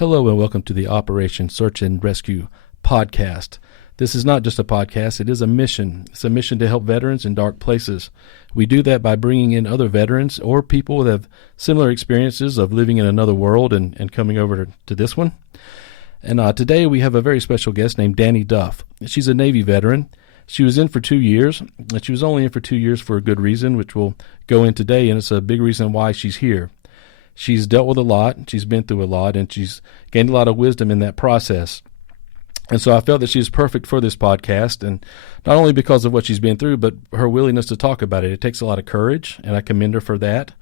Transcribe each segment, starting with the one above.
Hello and welcome to the Operation Search and Rescue podcast. This is not just a podcast, it is a mission. It's a mission to help veterans in dark places. We do that by bringing in other veterans or people that have similar experiences of living in another world and coming over to this one. And today we have a very special guest named Dani Duff. She's a Navy veteran. She was in for 2 years, and she was only in for 2 years for a good reason, which we'll go in today, and it's a big reason why she's here. She's dealt with a lot, she's been through a lot, and she's gained a lot of wisdom in that process. And so I felt that she was perfect for this podcast, and not only because of what she's been through, but her willingness to talk about it. It takes a lot of courage, and I commend her for that.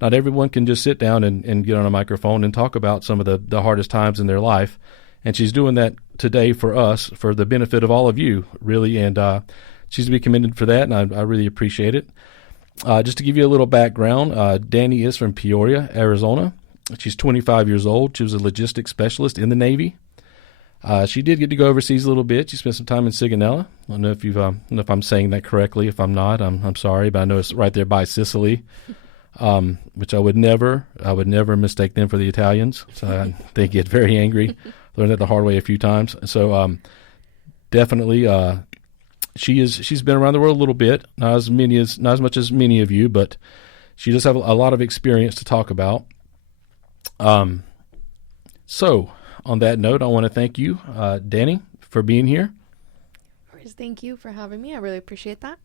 Not everyone can just sit down and get on a microphone and talk about some of the hardest times in their life, and she's doing that today for us, for the benefit of all of you, really, and she's to be commended for that, and I really appreciate it. Just to give you a little background, Dani is from Peoria, Arizona. She's 25 years old. She was a logistics specialist in the Navy. She did get to go overseas a little bit. She spent some time in Sigonella. I don't know if if I'm saying that correctly. If I'm not, I'm sorry, but I know it's right there by Sicily, which I would never mistake them for the Italians. So they get very angry. Learned that the hard way a few times. So definitely. She's been around the world a little bit, not as much as many of you, but she does have a lot of experience to talk about. So on that note, I want to thank you, Dani, for being here. Thank you for having me. I really appreciate that.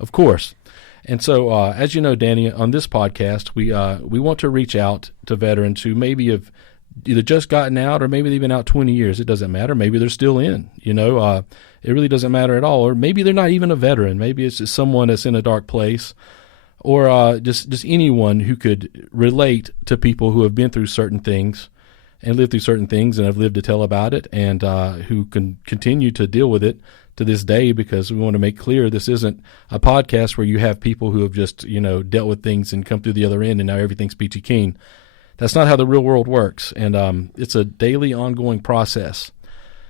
Of course. And so, as you know, Dani, on this podcast, we want to reach out to veterans who maybe have either just gotten out or maybe they've been out 20 years. It doesn't matter. Maybe they're still in, it really doesn't matter at all. Or maybe they're not even a veteran. Maybe it's just someone that's in a dark place, or just anyone who could relate to people who have been through certain things and lived through certain things and have lived to tell about it, and who can continue to deal with it to this day, because we want to make clear this isn't a podcast where you have people who have just, dealt with things and come through the other end and now everything's peachy keen. That's not how the real world works, and it's a daily ongoing process.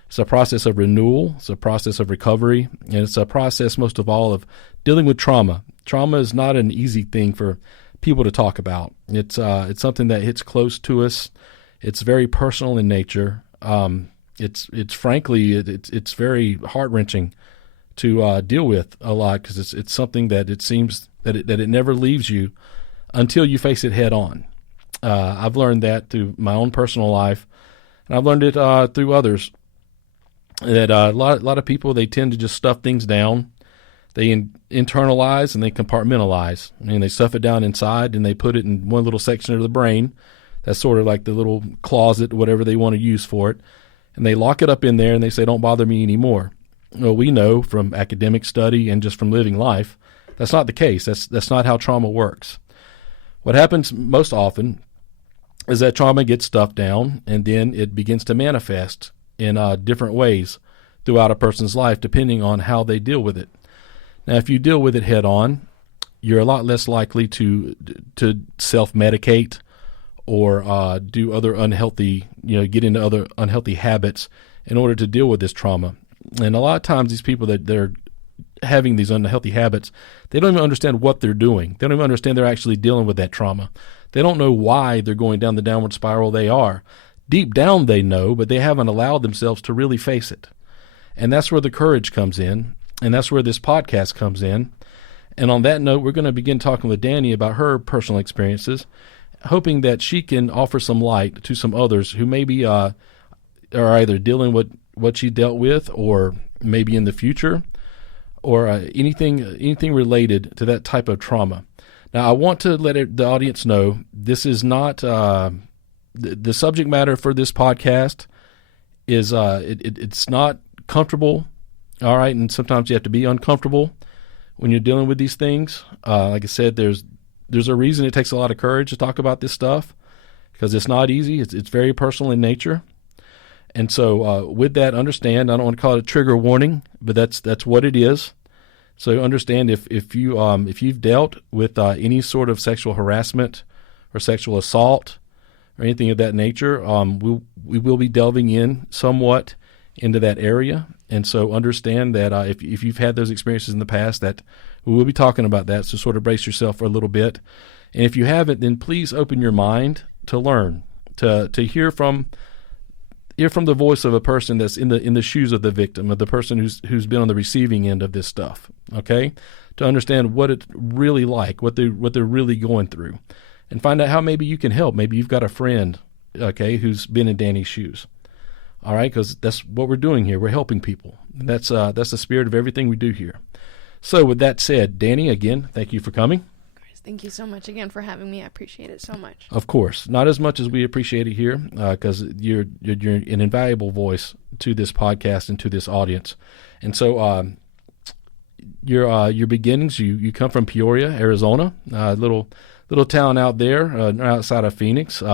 It's a process of renewal, it's a process of recovery, and it's a process, most of all, of dealing with trauma. Trauma is not an easy thing for people to talk about. It's something that hits close to us. It's very personal in nature. It's frankly very heart-wrenching to deal with a lot, because it's something that it seems that it never leaves you until you face it head on. I've learned that through my own personal life, and I've learned it through others. That a lot of people, they tend to just stuff things down. They internalize and they compartmentalize. I mean, they stuff it down inside and they put it in one little section of the brain. That's sort of like the little closet, whatever they want to use for it. And they lock it up in there and they say, "Don't bother me anymore." Well, we know from academic study and just from living life, that's not the case. That's not how trauma works. What happens most often is that trauma gets stuffed down, and then it begins to manifest in different ways throughout a person's life, depending on how they deal with it. Now, if you deal with it head on, you're a lot less likely to self-medicate or do other unhealthy, get into other unhealthy habits in order to deal with this trauma. And a lot of times these people that they're having these unhealthy habits, they don't even understand what they're doing. They don't even understand they're actually dealing with that trauma. They don't know why they're going down the downward spiral they are. Deep down they know, but they haven't allowed themselves to really face it. And that's where the courage comes in, and that's where this podcast comes in. And on that note, we're going to begin talking with Dani about her personal experiences, hoping that she can offer some light to some others who maybe are either dealing with what she dealt with, or maybe in the future, or anything related to that type of trauma. Now, I want to let the audience know this is not the subject matter for this podcast is it's not comfortable, all right, and sometimes you have to be uncomfortable when you're dealing with these things. Like I said, there's a reason it takes a lot of courage to talk about this stuff, because it's not easy. It's very personal in nature. And so with that, understand, I don't want to call it a trigger warning, but that's what it is. So understand if you've dealt with any sort of sexual harassment or sexual assault or anything of that nature, we will be delving in somewhat into that area. And so understand that if you've had those experiences in the past, that we will be talking about that. So sort of brace yourself for a little bit. And if you haven't, then please open your mind to learn, to hear from hear from the voice of a person that's in the shoes of the victim, of the person who's been on the receiving end of this stuff. Okay, to understand what it's really like, what they're really going through, and find out how maybe you can help. Maybe you've got a friend, okay, who's been in Dani's shoes. All right, because that's what we're doing here. We're helping people. That's the spirit of everything we do here. So with that said, Dani, again, thank you for coming. Thank you so much again for having me. I appreciate it so much. Of course. Not as much as we appreciate it here, because you're an invaluable voice to this podcast and to this audience. And so your beginnings, you come from Peoria, Arizona, little town out there outside of Phoenix. You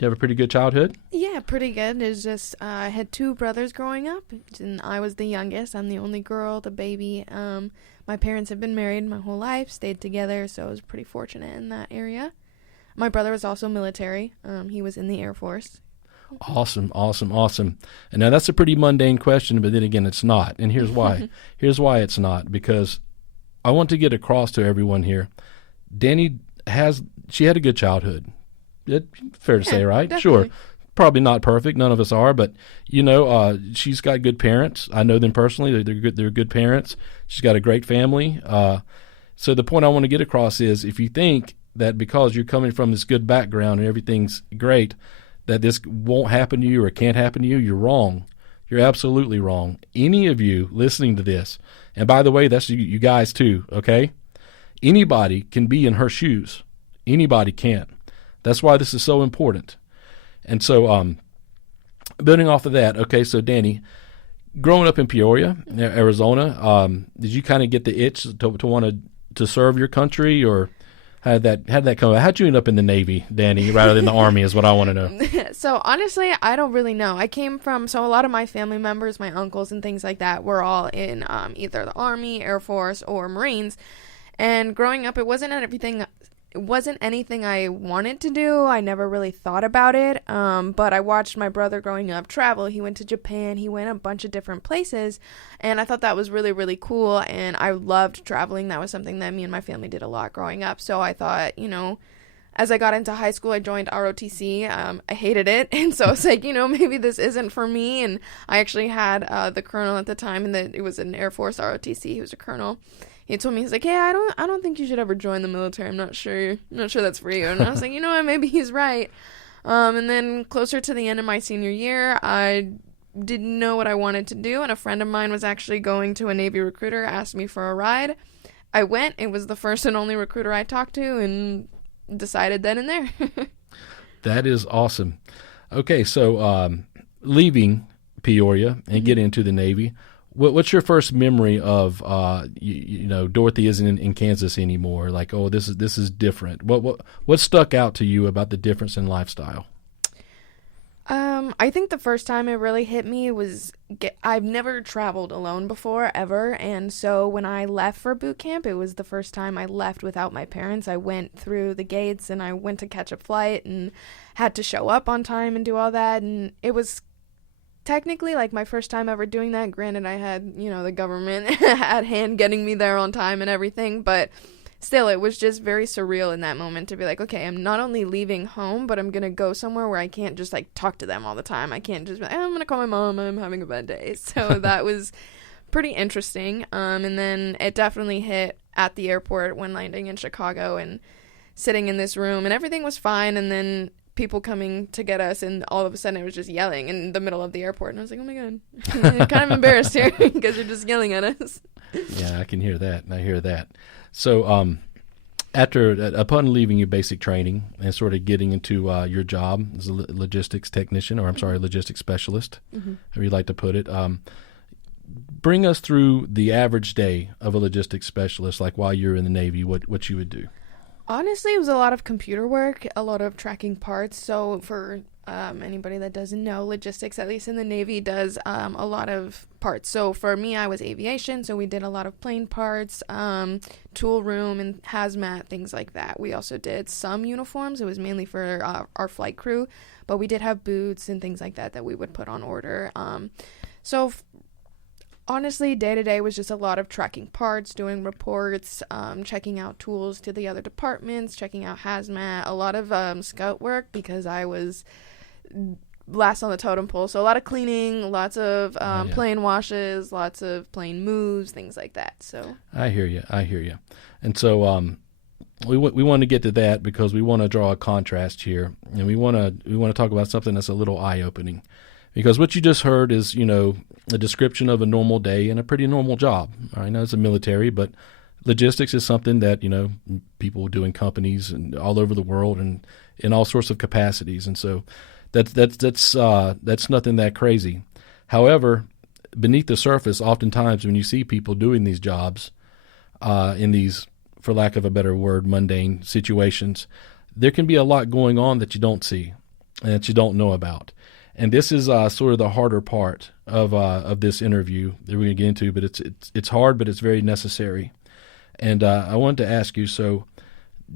have a pretty good childhood? Yeah, pretty good. It's just I had two brothers growing up, and I was the youngest. I'm the only girl, the baby. My parents have been married my whole life, stayed together, so I was pretty fortunate in that area. My brother was also military. He was in the Air Force. Awesome. And now that's a pretty mundane question, but then again, it's not. And here's why. Here's why it's not, because I want to get across to everyone here. Dani she had a good childhood. Fair to say, right? Definitely. Sure. Probably not perfect. None of us are, but she's got good parents. I know them personally. They're good. They're good parents. She's got a great family. So the point I want to get across is, if you think that because you're coming from this good background and everything's great, that this won't happen to you or can't happen to you, you're wrong. You're absolutely wrong. Any of you listening to this, and by the way, that's you guys too, okay? Anybody can be in her shoes. Anybody can. That's why this is so important. And so building off of that, okay, so Dani, growing up in Peoria, Arizona, did you kind of get the itch to want to serve your country, or how did that come about? How'd you end up in the Navy, Dani, rather than the Army is what I want to know. So honestly, I don't really know. I came from, so a lot of my family members, my uncles and things like that, were all in either the Army, Air Force, or Marines. And growing up, it wasn't anything I wanted to do. I never really thought about it. But I watched my brother growing up travel. He went to Japan. He went a bunch of different places. And I thought that was really, really cool. And I loved traveling. That was something that me and my family did a lot growing up. So I thought, as I got into high school, I joined ROTC. I hated it. And so I was like, maybe this isn't for me. And I actually had the colonel at the time, and it was an Air Force ROTC. He was a colonel. He told me, he's like, yeah, I don't think you should ever join the military. I'm not sure that's for you. And I was like, you know what, maybe he's right. And then closer to the end of my senior year, I didn't know what I wanted to do. And a friend of mine was actually going to a Navy recruiter, asked me for a ride. I went. It was the first and only recruiter I talked to, and decided then and there. That is awesome. Okay, so leaving Peoria and getting into the Navy, what's your first memory of Dorothy isn't in Kansas anymore? Like, oh, this is different. What stuck out to you about the difference in lifestyle? I think the first time it really hit me was I've never traveled alone before, ever, and so when I left for boot camp, it was the first time I left without my parents. I went through the gates, and I went to catch a flight and had to show up on time and do all that, and it was technically like my first time ever doing that. Granted, I had, the government at hand getting me there on time and everything, but still, it was just very surreal in that moment to be like, okay, I'm not only leaving home, but I'm going to go somewhere where I can't just like talk to them all the time. I can't just be like, I'm going to call my mom, I'm having a bad day. So that was pretty interesting. And then it definitely hit at the airport when landing in Chicago and sitting in this room, and everything was fine. And then people coming to get us, and all of a sudden it was just yelling in the middle of the airport, and I was like, oh my god, I'm kind of embarrassed here because you're just yelling at us. Yeah, I can hear that, and I hear that. So upon leaving your basic training and sort of getting into your job as a logistics technician, or logistics specialist, however you'd like to put it, bring us through the average day of a logistics specialist, like while you're in the Navy, what you would do. Honestly, it was a lot of computer work, a lot of tracking parts. So for anybody that doesn't know, logistics, at least in the Navy, does a lot of parts. So for me, I was aviation, so we did a lot of plane parts, tool room, and hazmat, things like that. We also did some uniforms. It was mainly for our flight crew, but we did have boots and things like that we would put on order. Honestly, day-to-day was just a lot of tracking parts, doing reports, checking out tools to the other departments, checking out hazmat, a lot of scout work, because I was last on the totem pole. So a lot of cleaning, lots of Yeah. plane washes, lots of plane moves, things like that. So I hear you. And so we want to get to that because we want to draw a contrast here, and we want to talk about something that's a little eye-opening, because what you just heard is, you know, a description of a normal day and a pretty normal job. I know it's a military, but logistics is something that, you know, people do in companies and all over the world and in all sorts of capacities, and so that's nothing that crazy. However, beneath the surface, oftentimes when you see people doing these jobs, in these, for lack of a better word, mundane situations, there can be a lot going on that you don't see and that you don't know about. And this is sort of the harder part of this interview that we're going to get into, but it's hard, but it's very necessary. And I wanted to ask you, so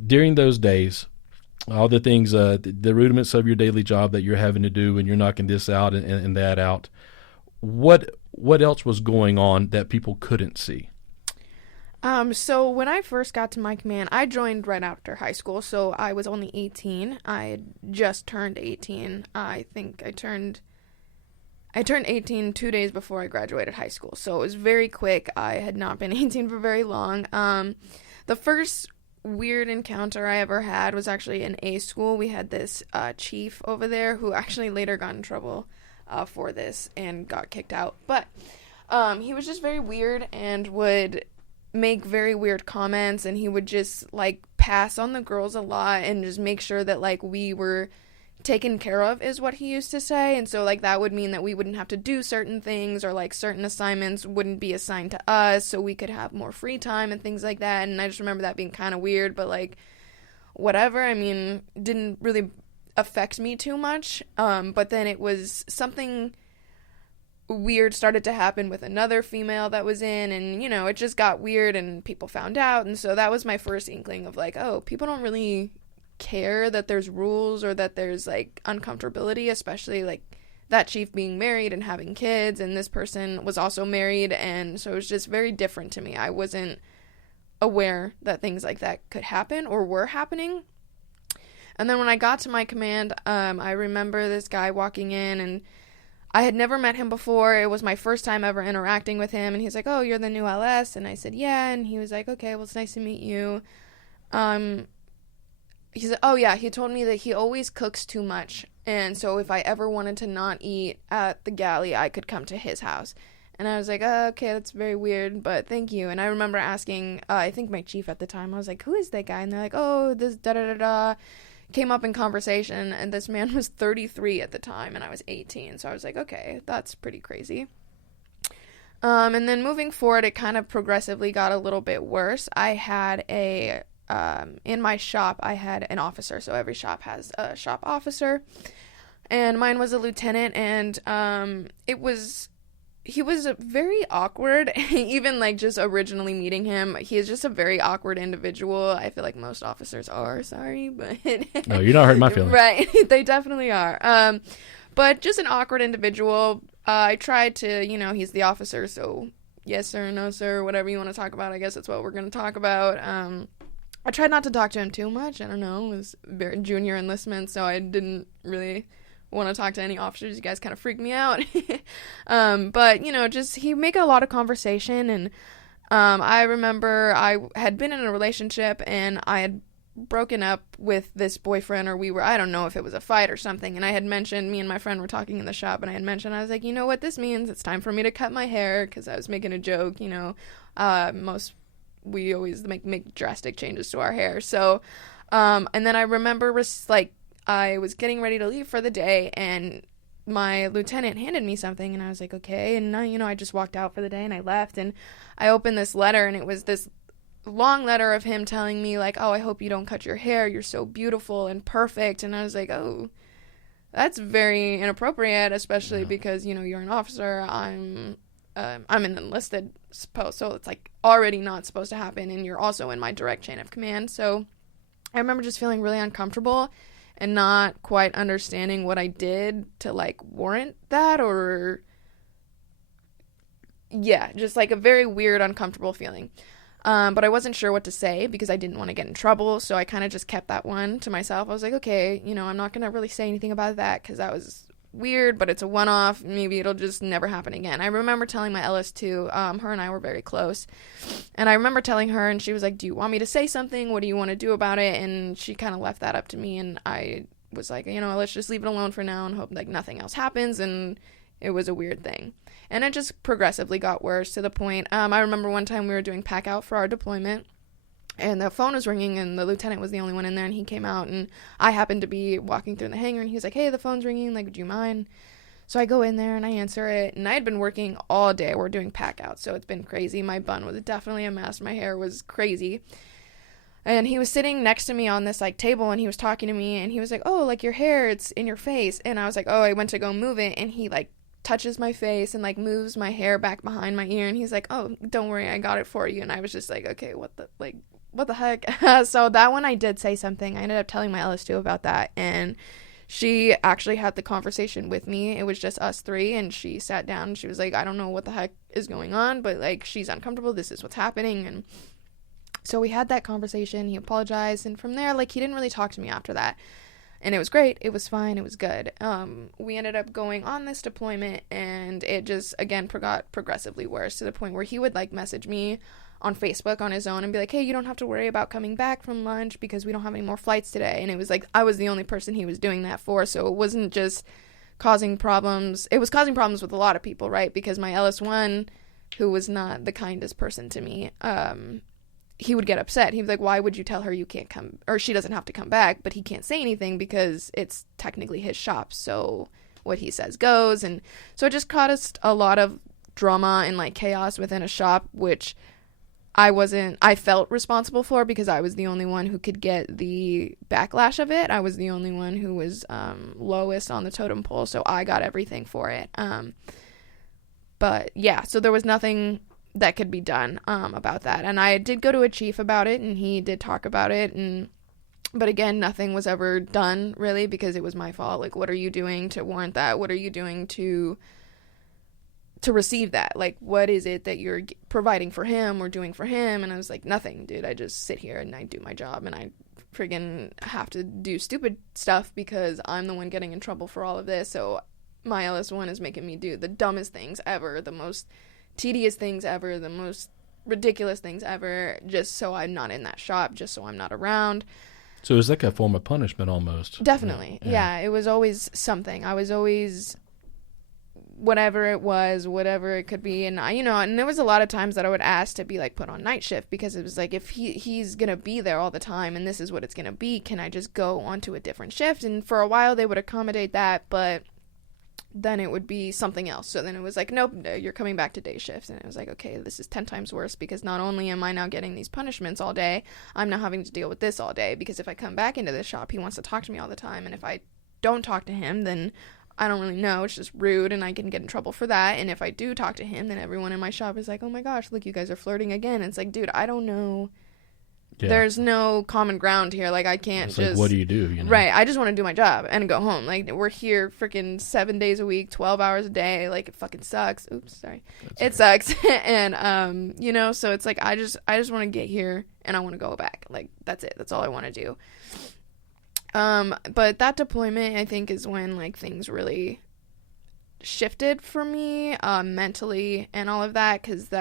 during those days, all the things, the rudiments of your daily job that you're having to do, and you're knocking this out and that out, what else was going on that people couldn't see? So when I first got to my command, I joined right after high school, so I was only 18. I had just turned 18. I think I turned 18 2 days before I graduated high school, so it was very quick. I had not been 18 for very long. The first weird encounter I ever had was actually in A school. We had this chief over there who actually later got in trouble for this and got kicked out. But he was just very weird and would make very weird comments, and he would just like pass on the girls a lot and just make sure that like we were taken care of, is what he used to say. And so like that would mean that we wouldn't have to do certain things, or like certain assignments wouldn't be assigned to us, so we could have more free time and things like that. And I just remember that being kind of weird, but like whatever. I mean, didn't really affect me too much. But then it was something weird started to happen with another female that was in, and you know, it just got weird and people found out. And so that was my first inkling of like, oh, people don't really care that there's rules or that there's like uncomfortability, especially like that chief being married and having kids, and this person was also married, and so it was just very different to me. I wasn't aware that things like that could happen or were happening. And then when I got to my command, I remember this guy walking in, and I had never met him before. It was my first time ever interacting with him, and he's like, oh, you're the new LS? And I said, yeah. And he was like, okay, well, it's nice to meet you. He said, oh yeah, he told me that he always cooks too much, and so if I ever wanted to not eat at the galley, I could come to his house. And I was like, oh, okay, that's very weird, but thank you. And I remember asking, I think my chief at the time, I was like, who is that guy? And they're like, oh, this da-da-da-da. Came up in conversation, and this man was 33 at the time, and I was 18, so I was like, okay, that's pretty crazy. And then moving forward, it kind of progressively got a little bit worse. I had in my shop, I had an officer, so every shop has a shop officer, and mine was a lieutenant, and he was very awkward. Even like just originally meeting him, he is just a very awkward individual. I feel like most officers are, sorry, but no, you're not hurting my feelings. Right. They definitely are. But just an awkward individual. I tried to, you know, he's the officer, so yes sir, no sir, whatever you want to talk about, I guess that's what we're going to talk about. I tried not to talk to him too much. I don't know, it was very junior enlistment, so I didn't really want to talk to any officers. You guys kind of freaked me out. But you know, just he make a lot of conversation, and I remember I had been in a relationship, and I had broken up with this boyfriend, or I don't know if it was a fight or something, and I had mentioned, me and my friend were talking in the shop, and I had mentioned, I was like, you know what this means, it's time for me to cut my hair, because I was making a joke, you know, we always make drastic changes to our hair. So and then I remember like I was getting ready to leave for the day, and my lieutenant handed me something, and I was like, okay. And you know, I just walked out for the day, and I left, and I opened this letter, and it was this long letter of him telling me like, oh, I hope you don't cut your hair, you're so beautiful and perfect. And I was like, oh, that's very inappropriate, especially because, you know, you're an officer, I'm an enlisted post, so it's like already not supposed to happen, and you're also in my direct chain of command. So I remember just feeling really uncomfortable and not quite understanding what I did to like warrant that, or yeah, just like a very weird, uncomfortable feeling. But I wasn't sure what to say because I didn't want to get in trouble, so I kind of just kept that one to myself. I was like, okay, you know, I'm not going to really say anything about that because that was weird, but it's a one-off. Maybe it'll just never happen again. I remember telling my LS2, her and I were very close, and I remember telling her, and she was like, do you want me to say something? What do you want to do about it? And she kind of left that up to me, and I was like, let's just leave it alone for now and hope like nothing else happens. And it was a weird thing. And it just progressively got worse to the point, I remember one time we were doing pack out for our deployment, and the phone was ringing, and the lieutenant was the only one in there, and he came out, and I happened to be walking through the hangar, and he was like, hey, the phone's ringing, like, do you mind? So I go in there, and I answer it, and I had been working all day. We're doing pack out, so it's been crazy. My bun was definitely a mess. My hair was crazy. And he was sitting next to me on this, like, table, and he was talking to me, and he was like, oh, like, your hair, it's in your face. And I was like, oh, I went to go move it, and he, like, touches my face and, like, moves my hair back behind my ear, and he's like, oh, don't worry, I got it for you. And I was just like, okay, what the heck? So that one I did say something. I ended up telling my LS2 about that, and she actually had the conversation with me. It was just us three, and she sat down, and she was like, I don't know what the heck is going on, but, like, she's uncomfortable. This is what's happening. And so we had that conversation. He apologized, and from there, like, he didn't really talk to me after that. And it was great. It was fine. It was good. We ended up going on this deployment, and it just, again, got progressively worse to the point where he would, like, message me on Facebook on his own and be like, hey, you don't have to worry about coming back from lunch because we don't have any more flights today. And it was like I was the only person he was doing that for, so it wasn't just causing problems. It was causing problems with a lot of people, right? Because my LS1, who was not the kindest person to me, he would get upset. He was like, why would you tell her you can't come, or she doesn't have to come back, but he can't say anything because it's technically his shop, so what he says goes. And so it just caused a lot of drama and, like, chaos within a shop, which I felt responsible for because I was the only one who could get the backlash of it. I was the only one who was lowest on the totem pole, so I got everything for it. But yeah, so there was nothing that could be done about that. And I did go to a chief about it, and he did talk about it, but again, nothing was ever done really because it was my fault. Like, what are you doing to warrant that? What are you doing to receive that? Like, what is it that you're providing for him or doing for him? And I was like, nothing, dude. I just sit here and I do my job, and I friggin' have to do stupid stuff because I'm the one getting in trouble for all of this. So my LS1 is making me do the dumbest things ever, the most tedious things ever, the most ridiculous things ever, just so I'm not in that shop, just so I'm not around. So it was like a form of punishment almost. Definitely. Yeah, it was always something. I was always whatever it was, whatever it could be. And and there was a lot of times that I would ask to be, like, put on night shift because it was like, if he's gonna be there all the time and this is what it's gonna be, can I just go onto a different shift? And for a while they would accommodate that, but then it would be something else. So then it was like, nope, you're coming back to day shift. And it was like, okay, this is 10 times worse because not only am I now getting these punishments all day, I'm now having to deal with this all day, because if I come back into this shop, he wants to talk to me all the time, and if I don't talk to him, then I don't really know, it's just rude, and I can get in trouble for that. And if I do talk to him, then everyone in my shop is like, oh my gosh, look, you guys are flirting again. And it's like, dude, I don't know. Yeah. There's no common ground here. Like, I can't just... Like, what do you do? Right. I just want to do my job and go home. Like, we're here freaking 7 days a week, 12 hours a day. Like, it fucking sucks. Oops, sorry. It sucks. And, so it's like, I just want to get here and I want to go back. Like, that's it. That's all I want to do. But that deployment, I think, is when, like, things really shifted for me, mentally and all of that, because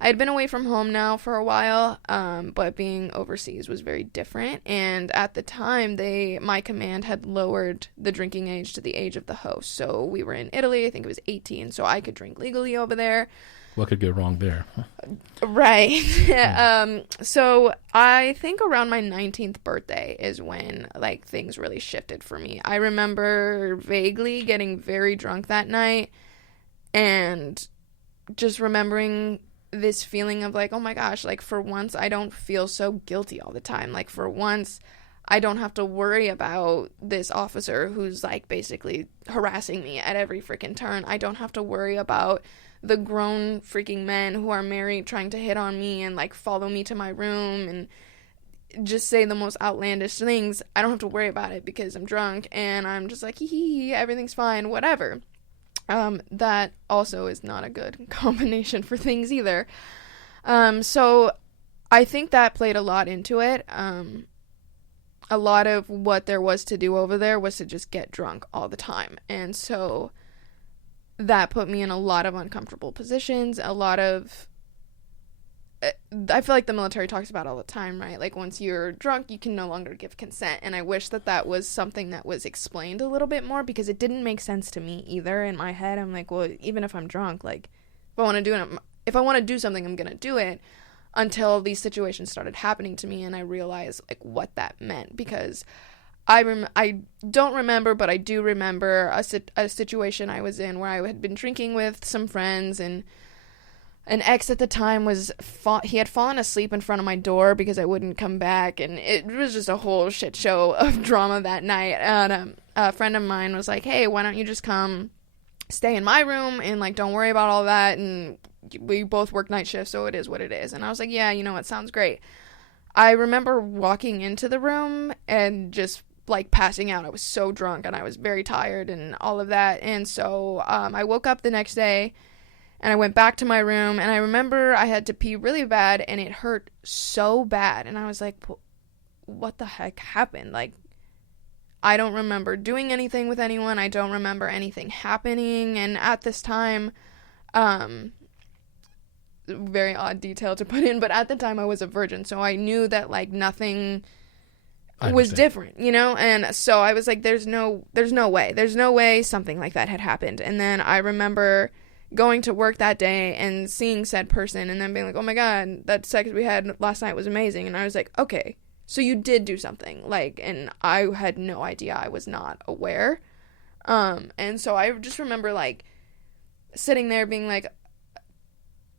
I had been away from home now for a while, but being overseas was very different. And at the time, my command had lowered the drinking age to the age of the host. So we were in Italy, I think it was 18, so I could drink legally over there. What could go wrong there? Right. So I think around my 19th birthday is when, like, things really shifted for me. I remember vaguely getting very drunk that night and just remembering this feeling of, like, oh my gosh, like, for once I don't feel so guilty all the time. Like, for once I don't have to worry about this officer who's, like, basically harassing me at every freaking turn. I don't have to worry about the grown freaking men who are married trying to hit on me and, like, follow me to my room and just say the most outlandish things. I don't have to worry about it because I'm drunk and I'm just like, hee, everything's fine, whatever. That also is not a good combination for things either. So I think that played a lot into it. a lot of what there was to do over there was to just get drunk all the time. And so that put me in a lot of uncomfortable positions, a lot of, I feel like the military talks about all the time, right? Like, once you're drunk, you can no longer give consent. And I wish that that was something that was explained a little bit more, because it didn't make sense to me either. In my head, I'm like, well, even if I'm drunk, like, if I want to do something, I'm going to do it, until these situations started happening to me and I realized, like, what that meant. Because I don't remember, but I do remember a situation I was in where I had been drinking with some friends, and an ex at the time he had fallen asleep in front of my door because I wouldn't come back, and it was just a whole shit show of drama that night. And a friend of mine was like, hey, why don't you just come stay in my room, and, like, don't worry about all that, and we both work night shifts, so it is what it is. And I was like, yeah, you know what, sounds great. I remember walking into the room and just, like, passing out. I was so drunk and I was very tired and all of that. And so I woke up the next day and I went back to my room, and I remember I had to pee really bad, and it hurt so bad. And I was like, what the heck happened? Like, I don't remember doing anything with anyone. I don't remember anything happening. And at this time, very odd detail to put in, but at the time I was a virgin, so I knew that, like, nothing was different, you know? And so I was like, there's no way something like that had happened. And then I remember going to work that day and seeing said person, and then being like, oh my god, that sex we had last night was amazing. And I was like, okay, so you did do something, like, and I had no idea. I was not aware. And so I just remember, like, sitting there being like,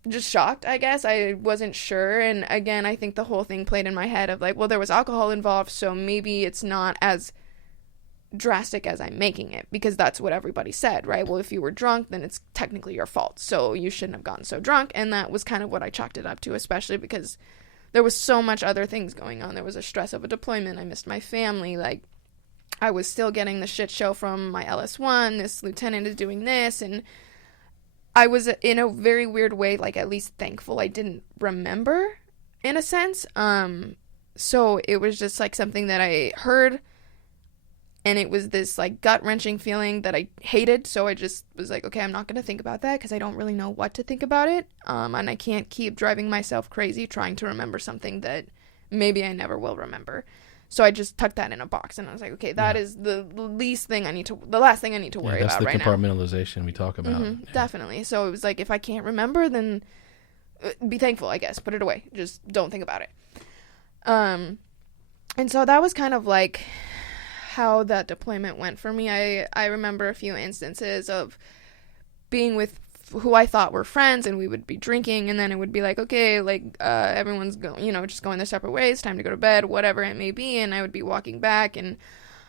just shocked, I guess. I wasn't sure. And again, I think the whole thing played in my head of, like, well, there was alcohol involved, so maybe it's not as drastic as I'm making it, because that's what everybody said, right? Well, if you were drunk, then it's technically your fault, so you shouldn't have gotten so drunk. And that was kind of what I chalked it up to, especially because there was so much other things going on. There was a stress of a deployment. I missed my family. Like, I was still getting the shit show from my LS1. This lieutenant is doing this, and I was, in a very weird way, like, at least thankful I didn't remember, in a sense. So it was just, like, something that I heard, and it was this, like, gut-wrenching feeling that I hated. So I just was like, okay, I'm not going to think about that, because I don't really know what to think about it. And I can't keep driving myself crazy trying to remember something that maybe I never will remember. So I just tucked that in a box, and I was like, okay, that is the last thing I need to worry about right now. That's the compartmentalization we talk about. Mm-hmm, yeah. Definitely. So it was like, if I can't remember, then be thankful, I guess. Put it away. Just don't think about it. And so that was kind of like how that deployment went for me. I remember a few instances of being with who I thought were friends, and we would be drinking, and then it would be like, okay, like, everyone's just going their separate ways, time to go to bed, whatever it may be. And I would be walking back, and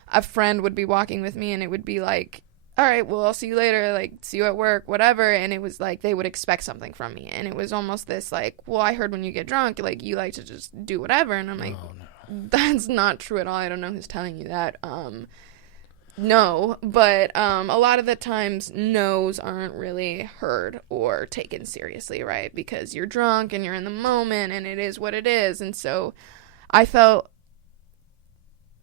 a friend would be walking with me, and it would be like, all right, well, I'll see you later, like, see you at work, whatever. And it was like, they would expect something from me, and it was almost this, like, well, I heard when you get drunk, like, you like to just do whatever. And I'm like, oh, no, that's not true at all. I don't know who's telling you that. No, but a lot of the times no's aren't really heard or taken seriously, right? Because you're drunk and you're in the moment, and it is what it is. And so I felt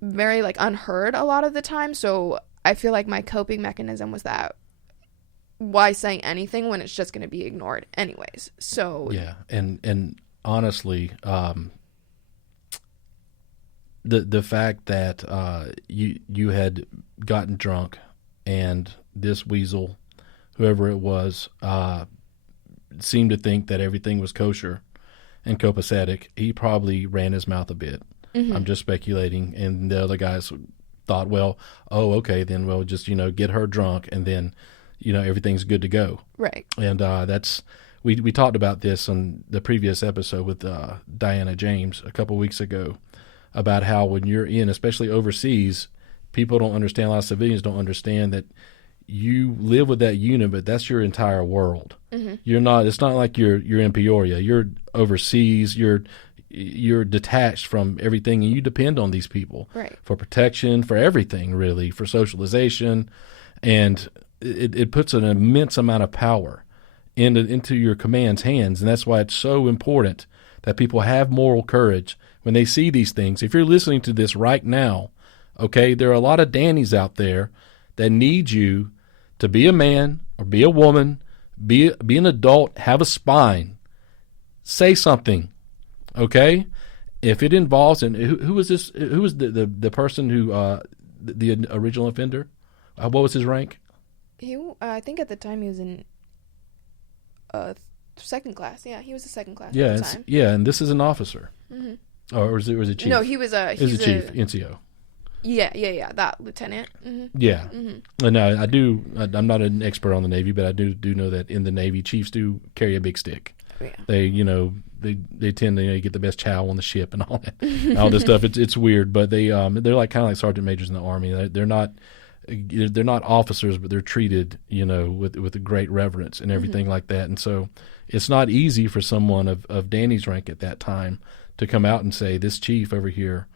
very, like, unheard a lot of the time. So I feel like my coping mechanism was that, why say anything when it's just going to be ignored anyways? So yeah, and honestly, the fact that you had gotten drunk, and this weasel, whoever it was, seemed to think that everything was kosher and copacetic. He probably ran his mouth a bit. Mm-hmm. I'm just speculating. And the other guys thought, well, oh, okay, then we'll just, get her drunk, and then, everything's good to go. Right. And that's, we talked about this on the previous episode with Diana James a couple weeks ago, about how when you're in, especially overseas, people don't understand, a lot of civilians don't understand that you live with that unit, but that's your entire world. Mm-hmm. It's not like you're in Peoria. You're overseas. You're detached from everything, and you depend on these people for protection, for everything, really, for socialization. And it puts an immense amount of power into your command's hands. And that's why it's so important that people have moral courage when they see these things, if you're listening to this right now, okay, there are a lot of Dannys out there that need you to be a man or be a woman, be an adult, have a spine, say something, okay? If it involves, and who was this? Who was the person who the original offender? What was his rank? I think at the time he was in second class. Yeah, he was a second class Yeah, at the time. Yeah, and this is an officer. Mm-hmm. Or was it chief? No, he was a chief, NCO. Yeah, that lieutenant. Mm-hmm. Yeah, mm-hmm. And I'm not an expert on the Navy, but I do know that in the Navy, chiefs do carry a big stick. Yeah. They tend to get the best chow on the ship and all that, all this stuff. It's weird, but they're like kind of like sergeant majors in the Army. They're not officers, but they're treated with a great reverence and everything like that. And so it's not easy for someone of Danny's rank at that time to come out and say this chief over here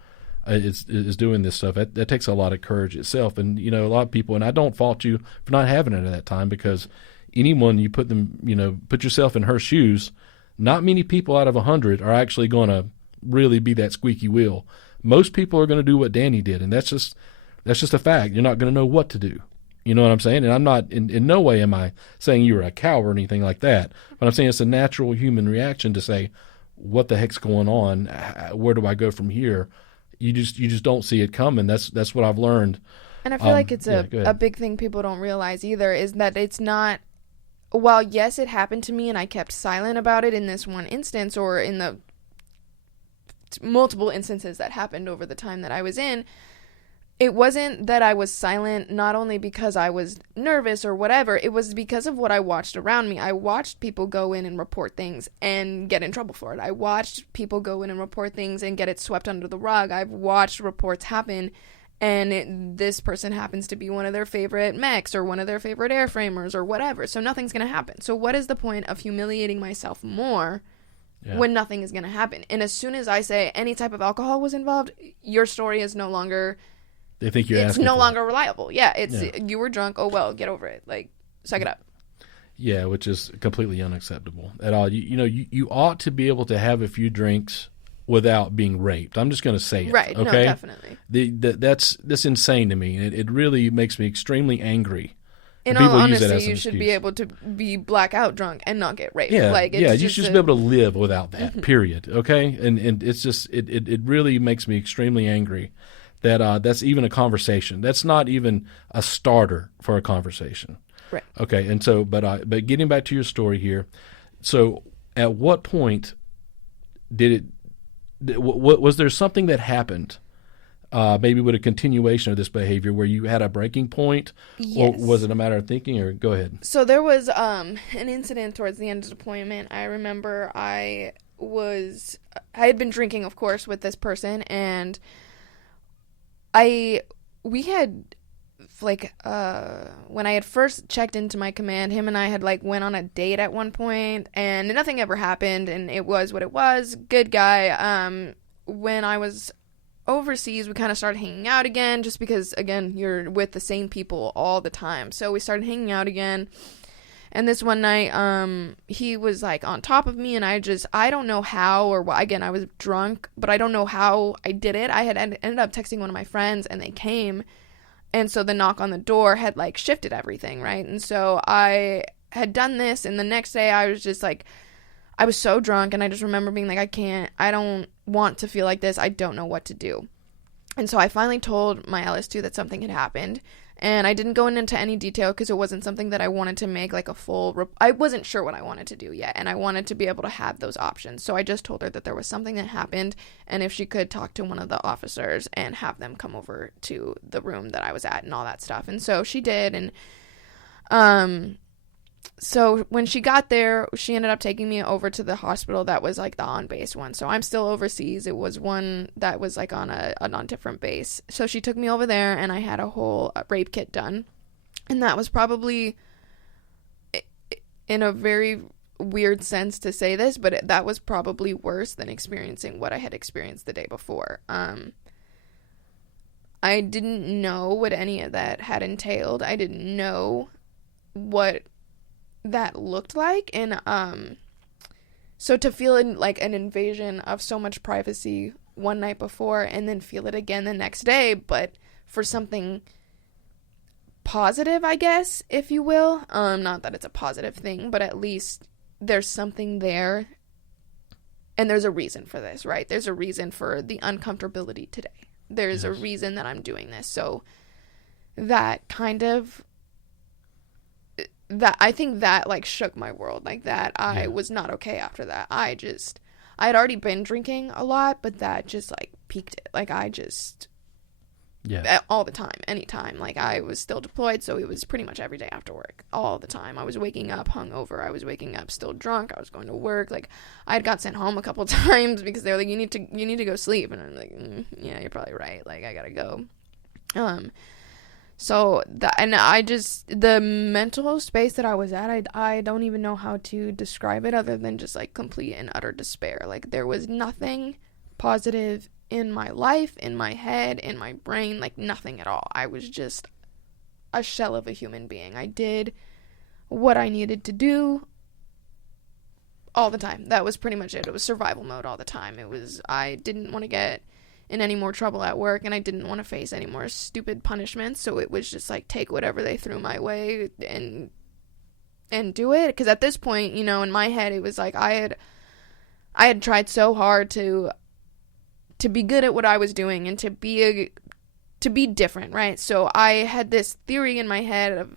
is doing this stuff. That takes a lot of courage itself. And a lot of people, and I don't fault you for not having it at that time, because anyone you put yourself in her shoes, not many people out of 100 are actually going to really be that squeaky wheel. Most people are going to do what Danny did, and that's just a fact. You're not going to know what to do. You know what I'm saying? And I'm not in no way am I saying you were a coward or anything like that. But I'm saying it's a natural human reaction to say, what the heck's going on? Where do I go from here? You just don't see it coming. That's what I've learned. And I feel like it's a big thing people don't realize either, is that it's not, while yes, it happened to me and I kept silent about it in this one instance, or in the multiple instances that happened over the time that I was in, it wasn't that I was silent not only because I was nervous or whatever, it was because of what I watched around me. I watched people go in and report things and get in trouble for it. I watched people go in and report things and get it swept under the rug. I've watched reports happen, and this person happens to be one of their favorite mechs or one of their favorite airframers or whatever, so nothing's going to happen. So what is the point of humiliating myself more when nothing is going to happen? And as soon as I say any type of alcohol was involved, your story is no longer... They think you're it's no longer reliable. Yeah, you were drunk. Oh, well, get over it. Like, suck it up. Yeah, which is completely unacceptable at all. You ought to be able to have a few drinks without being raped. I'm just going to say it. Right. Okay? No, definitely. That's insane to me. It really makes me extremely angry. In all honesty, you should be able to be blackout drunk and not get raped. Yeah, you should just be able to live without that, period. Okay? And it's just, it really makes me extremely angry that that's even a conversation. That's not even a starter for a conversation. Right. Okay, and so, but getting back to your story here, so at what point was there something that happened, maybe with a continuation of this behavior, where you had a breaking point? Yes. Or was it a matter of thinking? Or go ahead. So there was an incident towards the end of deployment. I remember I had been drinking, of course, with this person, and we had, like, when I had first checked into my command, him and I had, like, went on a date at one point, and nothing ever happened, and it was what it was. Good guy. When I was overseas, we kind of started hanging out again, just because, again, you're with the same people all the time. So we started hanging out again. And this one night, he was, like, on top of me, and I don't know how or why. Again, I was drunk, but I don't know how I did it. I had ended up texting one of my friends, and they came, and so the knock on the door had, like, shifted everything, right? And so I had done this, and the next day I was just, like, I was so drunk, and I just remember being like, I don't want to feel like this. I don't know what to do. And so I finally told my LS2 that something had happened. And I didn't go into any detail because it wasn't something that I wanted to make like a full... I wasn't sure what I wanted to do yet, and I wanted to be able to have those options. So I just told her that there was something that happened, and if she could talk to one of the officers and have them come over to the room that I was at and all that stuff. And so she did, and so when she got there, she ended up taking me over to the hospital that was like the on-base one. So I'm still overseas. It was one that was like on a different base. So she took me over there, and I had a whole rape kit done. And that was probably, in a very weird sense to say this, but that was probably worse than experiencing what I had experienced the day before. I didn't know what any of that had entailed. I didn't know what that looked like, and so to feel like an invasion of so much privacy one night before and then feel it again the next day, but for something positive, I guess, if you will. Not that it's a positive thing, but at least there's something there, and there's a reason for this, right? There's a reason for the uncomfortability today. There's a reason that I'm doing this. So that kind of, that, I think that, like, shook my world. Like, that I was not okay after that. I had already been drinking a lot, but that just, like, peaked it. Like, I just, all the time, anytime. Like, I was still deployed, so it was pretty much every day after work, all the time. I was waking up hungover. I was waking up still drunk. I was going to work. Like, I had got sent home a couple times because they were like, you need to go sleep. And I'm like, yeah, you're probably right. Like, I gotta go. So that, and I just, the mental space that I was at, I don't even know how to describe it other than just, like, complete and utter despair. Like, there was nothing positive in my life, in my head, in my brain, like, nothing at all. I was just a shell of a human being. I did what I needed to do all the time. That was pretty much it. It was survival mode all the time. I didn't want to get in any more trouble at work, and I didn't want to face any more stupid punishments, so it was just, like, take whatever they threw my way and do it. Because at this point, you know, in my head, it was like I had tried so hard to be good at what I was doing and to be different, right? So I had this theory in my head of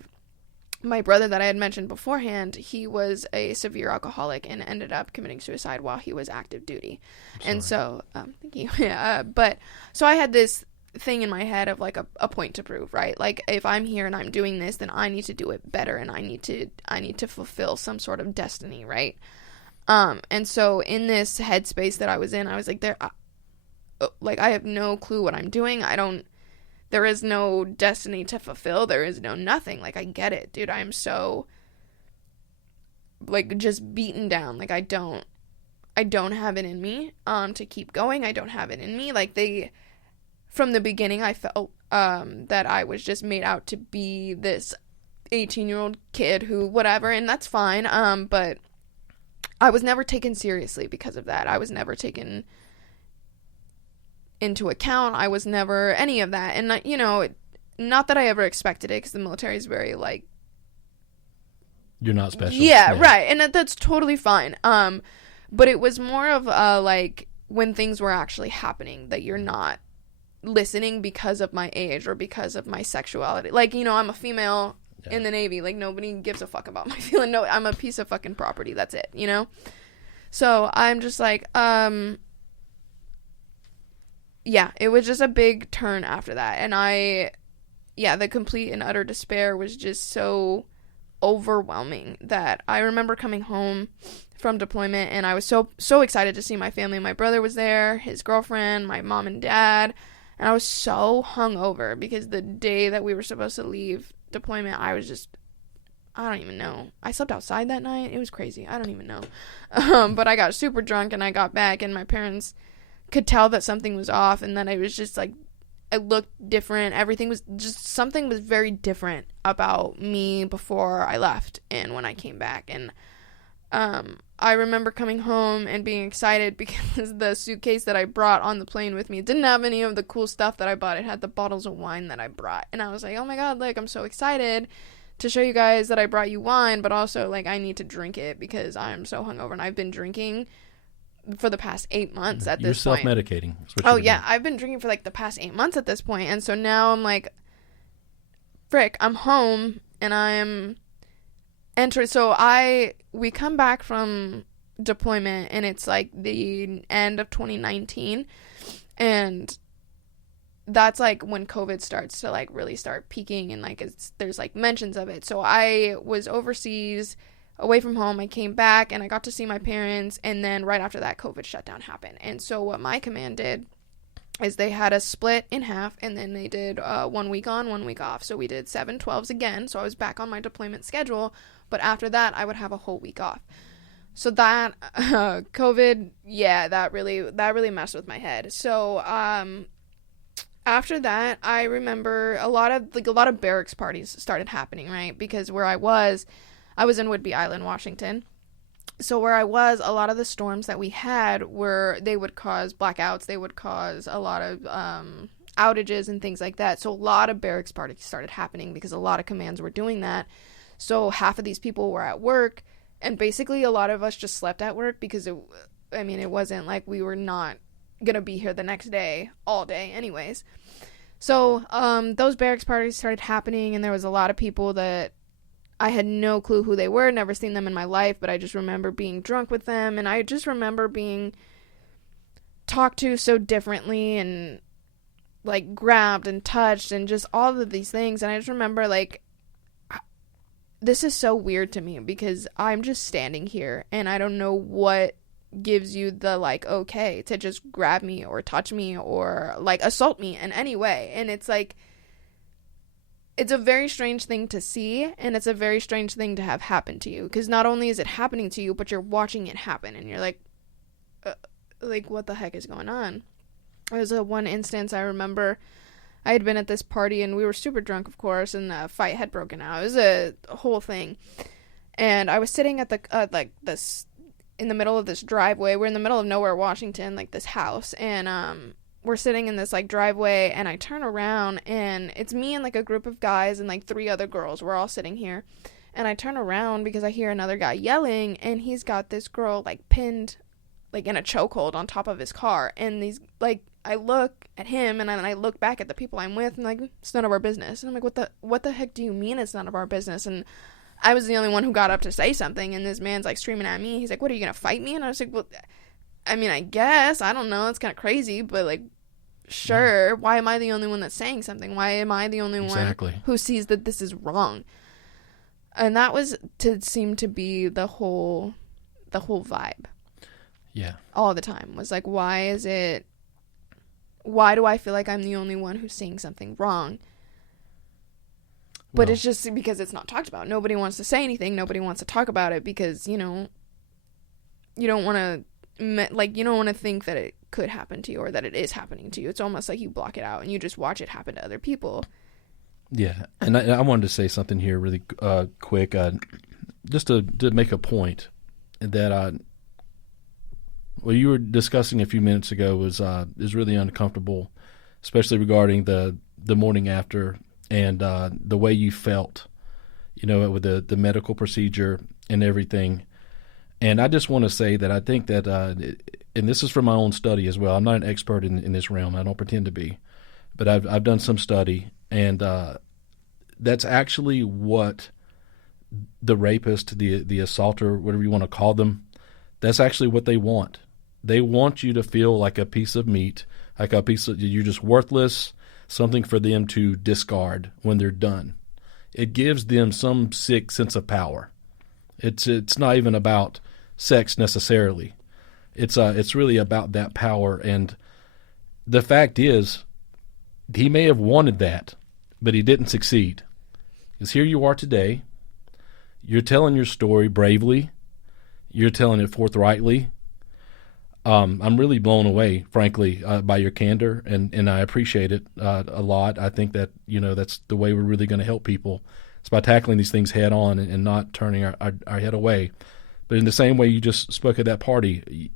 my brother that I had mentioned beforehand. He was a severe alcoholic and ended up committing suicide while he was active duty. And so, thank you. Yeah, but so I had this thing in my head of, like, a point to prove, right? Like, if I'm here and I'm doing this, then I need to do it better, and I need to fulfill some sort of destiny, right? And so in this headspace that I was in, I was like, I have no clue what I'm doing. There is no destiny to fulfill. There is no nothing. Like, I get it, dude. I'm so, like, just beaten down. Like, I don't have it in me, to keep going. I don't have it in me. Like, from the beginning, I felt, that I was just made out to be this 18-year-old kid who, whatever, and that's fine. But I was never taken seriously because of that. I was never taken into account. I was never any of that. And, you know, not that I ever expected it, because the military is very, like, you're not special. Yeah, right. And that's totally fine. But it was more of, like, when things were actually happening, that you're not listening because of my age or because of my sexuality. Like, you know, I'm a female in the Navy. Like, nobody gives a fuck about my feeling. No, I'm a piece of fucking property. That's it, you know? So I'm just like, yeah, it was just a big turn after that. And the complete and utter despair was just so overwhelming that I remember coming home from deployment, and I was so excited to see my family. My brother was there, his girlfriend, my mom and dad, and I was so hungover because the day that we were supposed to leave deployment, I don't even know. I slept outside that night. It was crazy. I don't even know. But I got super drunk, and I got back, and my parents could tell that something was off, and that I was just, like, I looked different. Everything was just, something was very different about me before I left and when I came back. And I remember coming home and being excited because the suitcase that I brought on the plane with me didn't have any of the cool stuff that I bought. It had the bottles of wine that I brought, and I was like, oh my god, like, I'm so excited to show you guys that I brought you wine, but also, like, I need to drink it because I'm so hungover, and I've been drinking for the past 8 months at this point. You're self-medicating. Oh, yeah. I've been drinking for, like, the past 8 months at this point. And so now I'm like, frick, I'm home and I'm entering. So we come back from deployment, and it's, like, the end of 2019. And that's, like, when COVID starts to, like, really start peaking, and, like, there's, like, mentions of it. So I was overseas, away from home. I came back, and I got to see my parents, and then right after that, COVID shutdown happened. And so what my command did is they had us split in half, and then they did 1 week on, 1 week off. So we did 7/12s again, so I was back on my deployment schedule, but after that, I would have a whole week off. So that, COVID, yeah, that really messed with my head. So, after that, I remember a lot of barracks parties started happening, right? Because where I was in Whidbey Island, Washington. So where I was, a lot of the storms that we had they would cause blackouts. They would cause a lot of outages and things like that. So a lot of barracks parties started happening because a lot of commands were doing that. So half of these people were at work, and basically a lot of us just slept at work because it wasn't like we were not gonna be here the next day, all day anyways. So those barracks parties started happening, and there was a lot of people that I had no clue who they were, never seen them in my life, but I just remember being drunk with them, and I just remember being talked to so differently and like grabbed and touched and just all of these things. And I just remember like, this is so weird to me because I'm just standing here and I don't know what gives you the like okay to just grab me or touch me or like assault me in any way. And it's like, it's a very strange thing to see, and it's a very strange thing to have happen to you, because not only is it happening to you, but you're watching it happen and you're like what the heck is going on? There was one instance I remember. I had been at this party and we were super drunk, of course, and a fight had broken out. It was a whole thing. And I was sitting at the in the middle of this driveway. We're in the middle of nowhere, Washington, like this house, and we're sitting in this like driveway, and I turn around and it's me and like a group of guys and like 3 other girls. We're all sitting here, and I turn around because I hear another guy yelling, and he's got this girl like pinned like in a chokehold on top of his car. And these like, I look at him and then I look back at the people I'm with and like, it's none of our business. And I'm like, what the heck do you mean it's none of our business? And I was the only one who got up to say something, and this man's like screaming at me. He's like, what, are you gonna fight me? And I was like, well, I mean, I guess, I don't know, it's kind of crazy, but like, sure. Why am I the only one that's saying something? Why am I the only one who sees that this is wrong? And that seemed to be the whole vibe. Yeah. All the time was like, why do I feel like I'm the only one who's seeing something wrong? But it's just because it's not talked about. Nobody wants to say anything. Nobody wants to talk about it because, you don't want to think that it could happen to you or that it is happening to you. It's almost like you block it out and you just watch it happen to other people. Yeah. And I wanted to say something here really quick, just to make a point that what you were discussing a few minutes ago is really uncomfortable, especially regarding the morning after and the way you felt, with the medical procedure and everything. And I just want to say that I think that, and this is from my own study as well. I'm not an expert in this realm. I don't pretend to be, but I've done some study, and that's actually what the rapist, the assaulter, whatever you want to call them, that's actually what they want. They want you to feel like a piece of meat, like a piece of, you're just worthless, something for them to discard when they're done. It gives them some sick sense of power. It's not even about sex necessarily. It's really about that power. And the fact is, he may have wanted that, but he didn't succeed. Because here you are today. You're telling your story bravely. You're telling it forthrightly. I'm really blown away, frankly, by your candor, and I appreciate it a lot. I think that, that's the way we're really going to help people. It's by tackling these things head on and not turning our head away. But in the same way you just spoke at that party,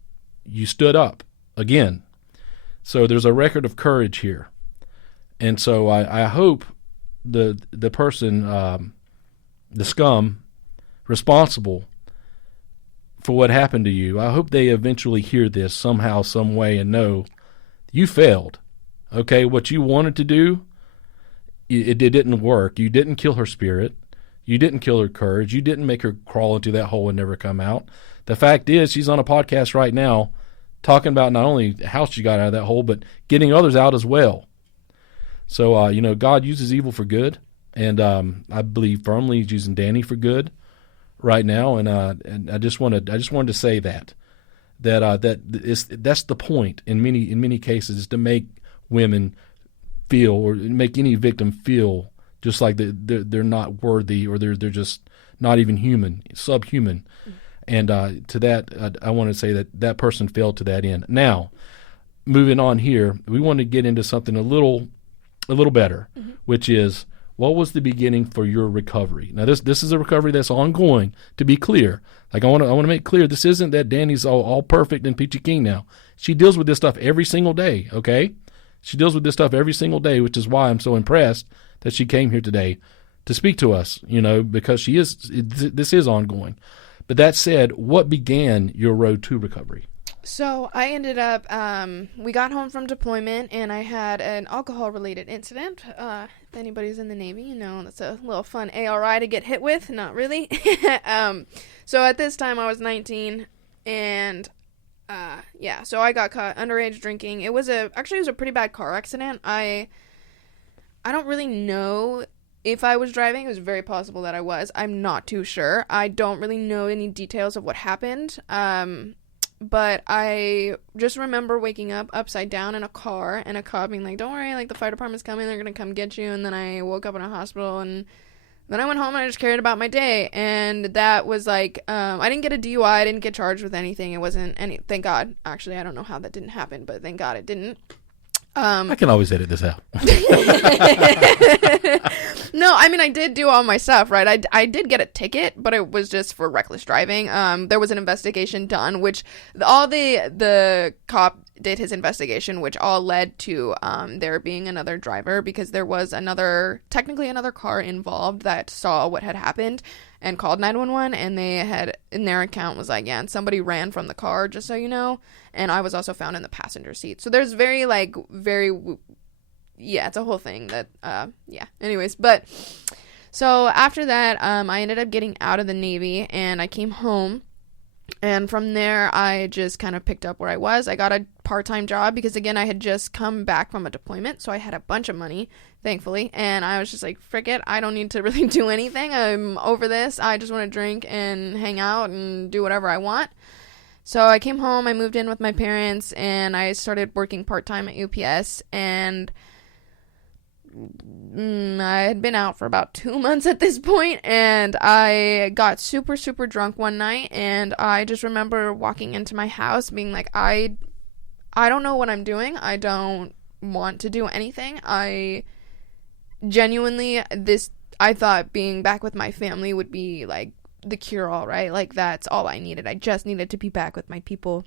you stood up again. So there's a record of courage here. And so I hope the person, the scum responsible for what happened to you, I hope they eventually hear this somehow, some way, and know you failed. Okay, what you wanted to do, it didn't work. You didn't kill her spirit. You didn't kill her courage. You didn't make her crawl into that hole and never come out. The fact is, she's on a podcast right now talking about not only how she got out of that hole, but getting others out as well. So, God uses evil for good, and I believe firmly He's using Dani for good right now, and I just wanted to say that's the point in many cases, is to make women feel, or make any victim feel just like they're not worthy, or they're just not even human, subhuman. And to that, I want to say that person failed to that end. Now, moving on here, we want to get into something a little better, which is, what was the beginning for your recovery? Now, this is a recovery that's ongoing, to be clear. Like, I want to make clear, this isn't that Dani's all perfect and peachy keen now. She deals with this stuff every single day, okay? She deals with this stuff every single day, which is why I'm so impressed that she came here today to speak to us, because this is ongoing. But that said, what began your road to recovery? So I ended up, we got home from deployment, and I had an alcohol-related incident. If anybody's in the Navy, that's a little fun ARI to get hit with. Not really. So at this time, I was 19, and, so I got caught underage drinking. It was a pretty bad car accident. I don't really know if I was driving. It was very possible that I was. I'm not too sure. I don't really know any details of what happened. But I just remember waking up upside down in a car and a cop being like, don't worry, like, the fire department's coming, they're gonna come get you. And then I woke up in a hospital, and then I went home and I just carried about my day. And that was like, I didn't get a DUI, I didn't get charged with anything. It wasn't thank God. Actually, I don't know how that didn't happen, but thank God it didn't. I can always edit this out. No, I mean, I did do all my stuff, right? I did get a ticket, but it was just for reckless driving. There was an investigation done, which the cop did his investigation, which all led to there being another driver, because there was technically another car involved that saw what had happened and called 911, and they had, in their account, was like, yeah, and somebody ran from the car, just so you know, and I was also found in the passenger seat. So there's it's a whole thing that, anyways, but, so after that, I ended up getting out of the Navy, and I came home, and from there, I just kind of picked up where I was. I got a part-time job, because, again, I had just come back from a deployment, so I had a bunch of money, thankfully, and I was just like, frick it, I don't need to really do anything, I'm over this, I just want to drink and hang out and do whatever I want. So I came home, I moved in with my parents, and I started working part-time at UPS, and I had been out for about 2 months at this point, and I got super, super drunk one night, and I just remember walking into my house being like, I don't know what I'm doing. I don't want to do anything. I genuinely, I thought being back with my family would be like the cure-all, right? Like, that's all I needed. I just needed to be back with my people.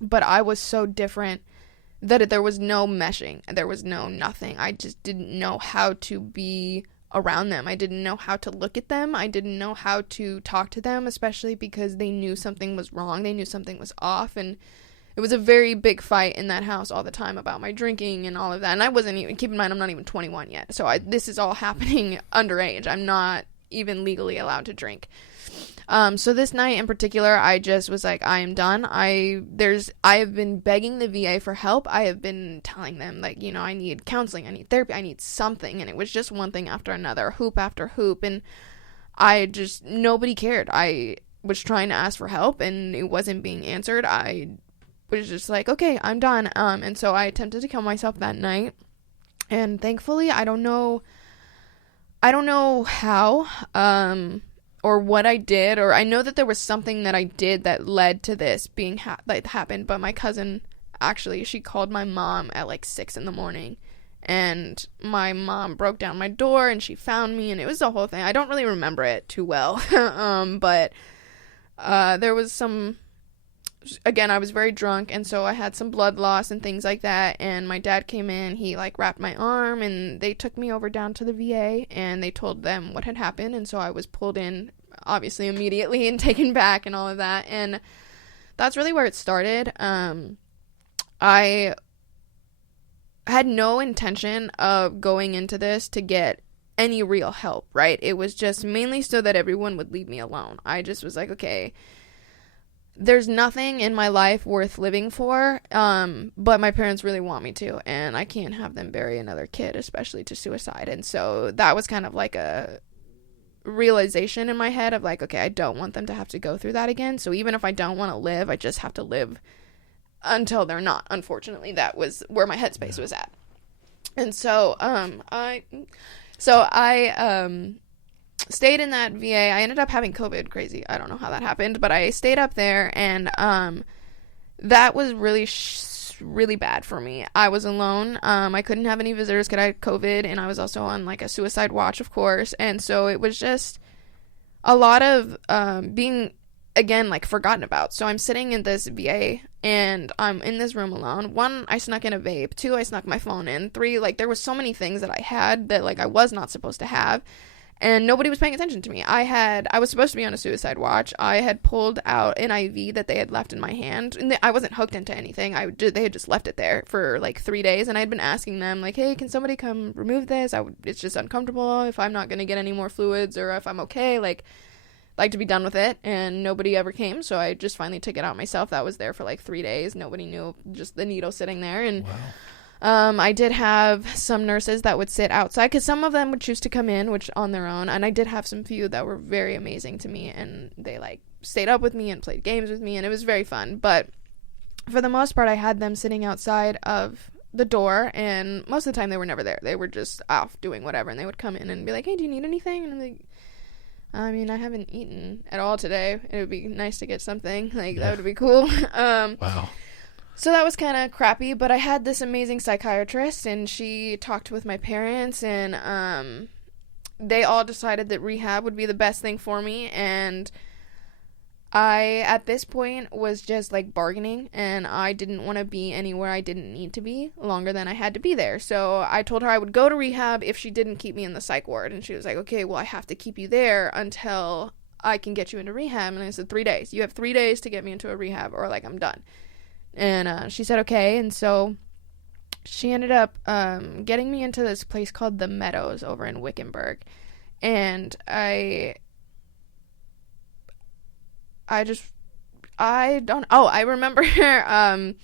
But I was so different that there was no meshing. There was no nothing. I just didn't know how to be around them. I didn't know how to look at them. I didn't know how to talk to them, especially because they knew something was wrong. They knew something was off, and it was a very big fight in that house all the time about my drinking and all of that. And I wasn't even, keep in mind, I'm not even 21 yet. So this is all happening underage. I'm not even legally allowed to drink. So this night in particular, I just was like, I am done. I have been begging the VA for help. I have been telling them, like, I need counseling, I need therapy, I need something. And it was just one thing after another, hoop after hoop. And nobody cared. I was trying to ask for help, and it wasn't being answered. I was just like, okay, I'm done. And so I attempted to kill myself that night. And thankfully, I don't know how, or what I did, or I know that there was something that I did that led to this being that happened. But my cousin, actually, she called my mom at like 6 a.m, and my mom broke down my door, and she found me, and it was the whole thing. I don't really remember it too well, but there was some. Again, I was very drunk, and so I had some blood loss and things like that, and my dad came in, he, like, wrapped my arm, and they took me over down to the VA, and they told them what had happened, and so I was pulled in, obviously, immediately, and taken back, and all of that, and that's really where it started. I had no intention of going into this to get any real help, right? It was just mainly so that everyone would leave me alone. I just was like, okay, there's nothing in my life worth living for, but my parents really want me to, and I can't have them bury another kid, especially to suicide. And so that was kind of like a realization in my head of like, okay, I don't want them to have to go through that again. So even if I don't want to live, I just have to live until they're not. Unfortunately, that was where my headspace was at. And so I stayed in that VA. I ended up having COVID. Crazy. I don't know how that happened, but I stayed up there, and that was really really bad for me. I was alone. I couldn't have any visitors because I had COVID, and I was also on like a suicide watch, of course. And so it was just a lot of being, again, like forgotten about. So I'm sitting in this VA and I'm in this room alone. 1, I snuck in a vape. 2, I snuck my phone in. 3, like there was so many things that I had that like I was not supposed to have, and nobody was paying attention to me. I was supposed to be on a suicide watch. I had pulled out an IV that they had left in my hand, and I wasn't hooked into anything. They had just left it there for like 3 days, and I'd been asking them like, hey, can somebody come remove this? It's just uncomfortable if I'm not gonna get any more fluids, or if I'm okay, like to be done with it. And nobody ever came, so I just finally took it out myself. That was there for like 3 days. Nobody knew, just the needle sitting there. And Wow. I did have some nurses that would sit outside, because some of them would choose to come in, which on their own, and I did have some few that were very amazing to me, and they like stayed up with me and played games with me, and it was very fun. But for the most part, I had them sitting outside of the door, and most of the time they were never there. They were just off doing whatever, and they would come in and be like, hey, do you need anything? And I'm like, I mean, I haven't eaten at all today. It would be nice to get something. Like, that would be cool. Wow. So that was kind of crappy, but I had this amazing psychiatrist, and she talked with my parents, and they all decided that rehab would be the best thing for me. And I, at this point, was just like bargaining, and I didn't want to be anywhere I didn't need to be longer than I had to be there. So I told her I would go to rehab if she didn't keep me in the psych ward. And she was like, okay, well, I have to keep you there until I can get you into rehab. And I said, 3 days. You have 3 days to get me into a rehab, or like I'm done. And she said okay, and so she ended up getting me into this place called The Meadows over in Wickenburg. And I remember I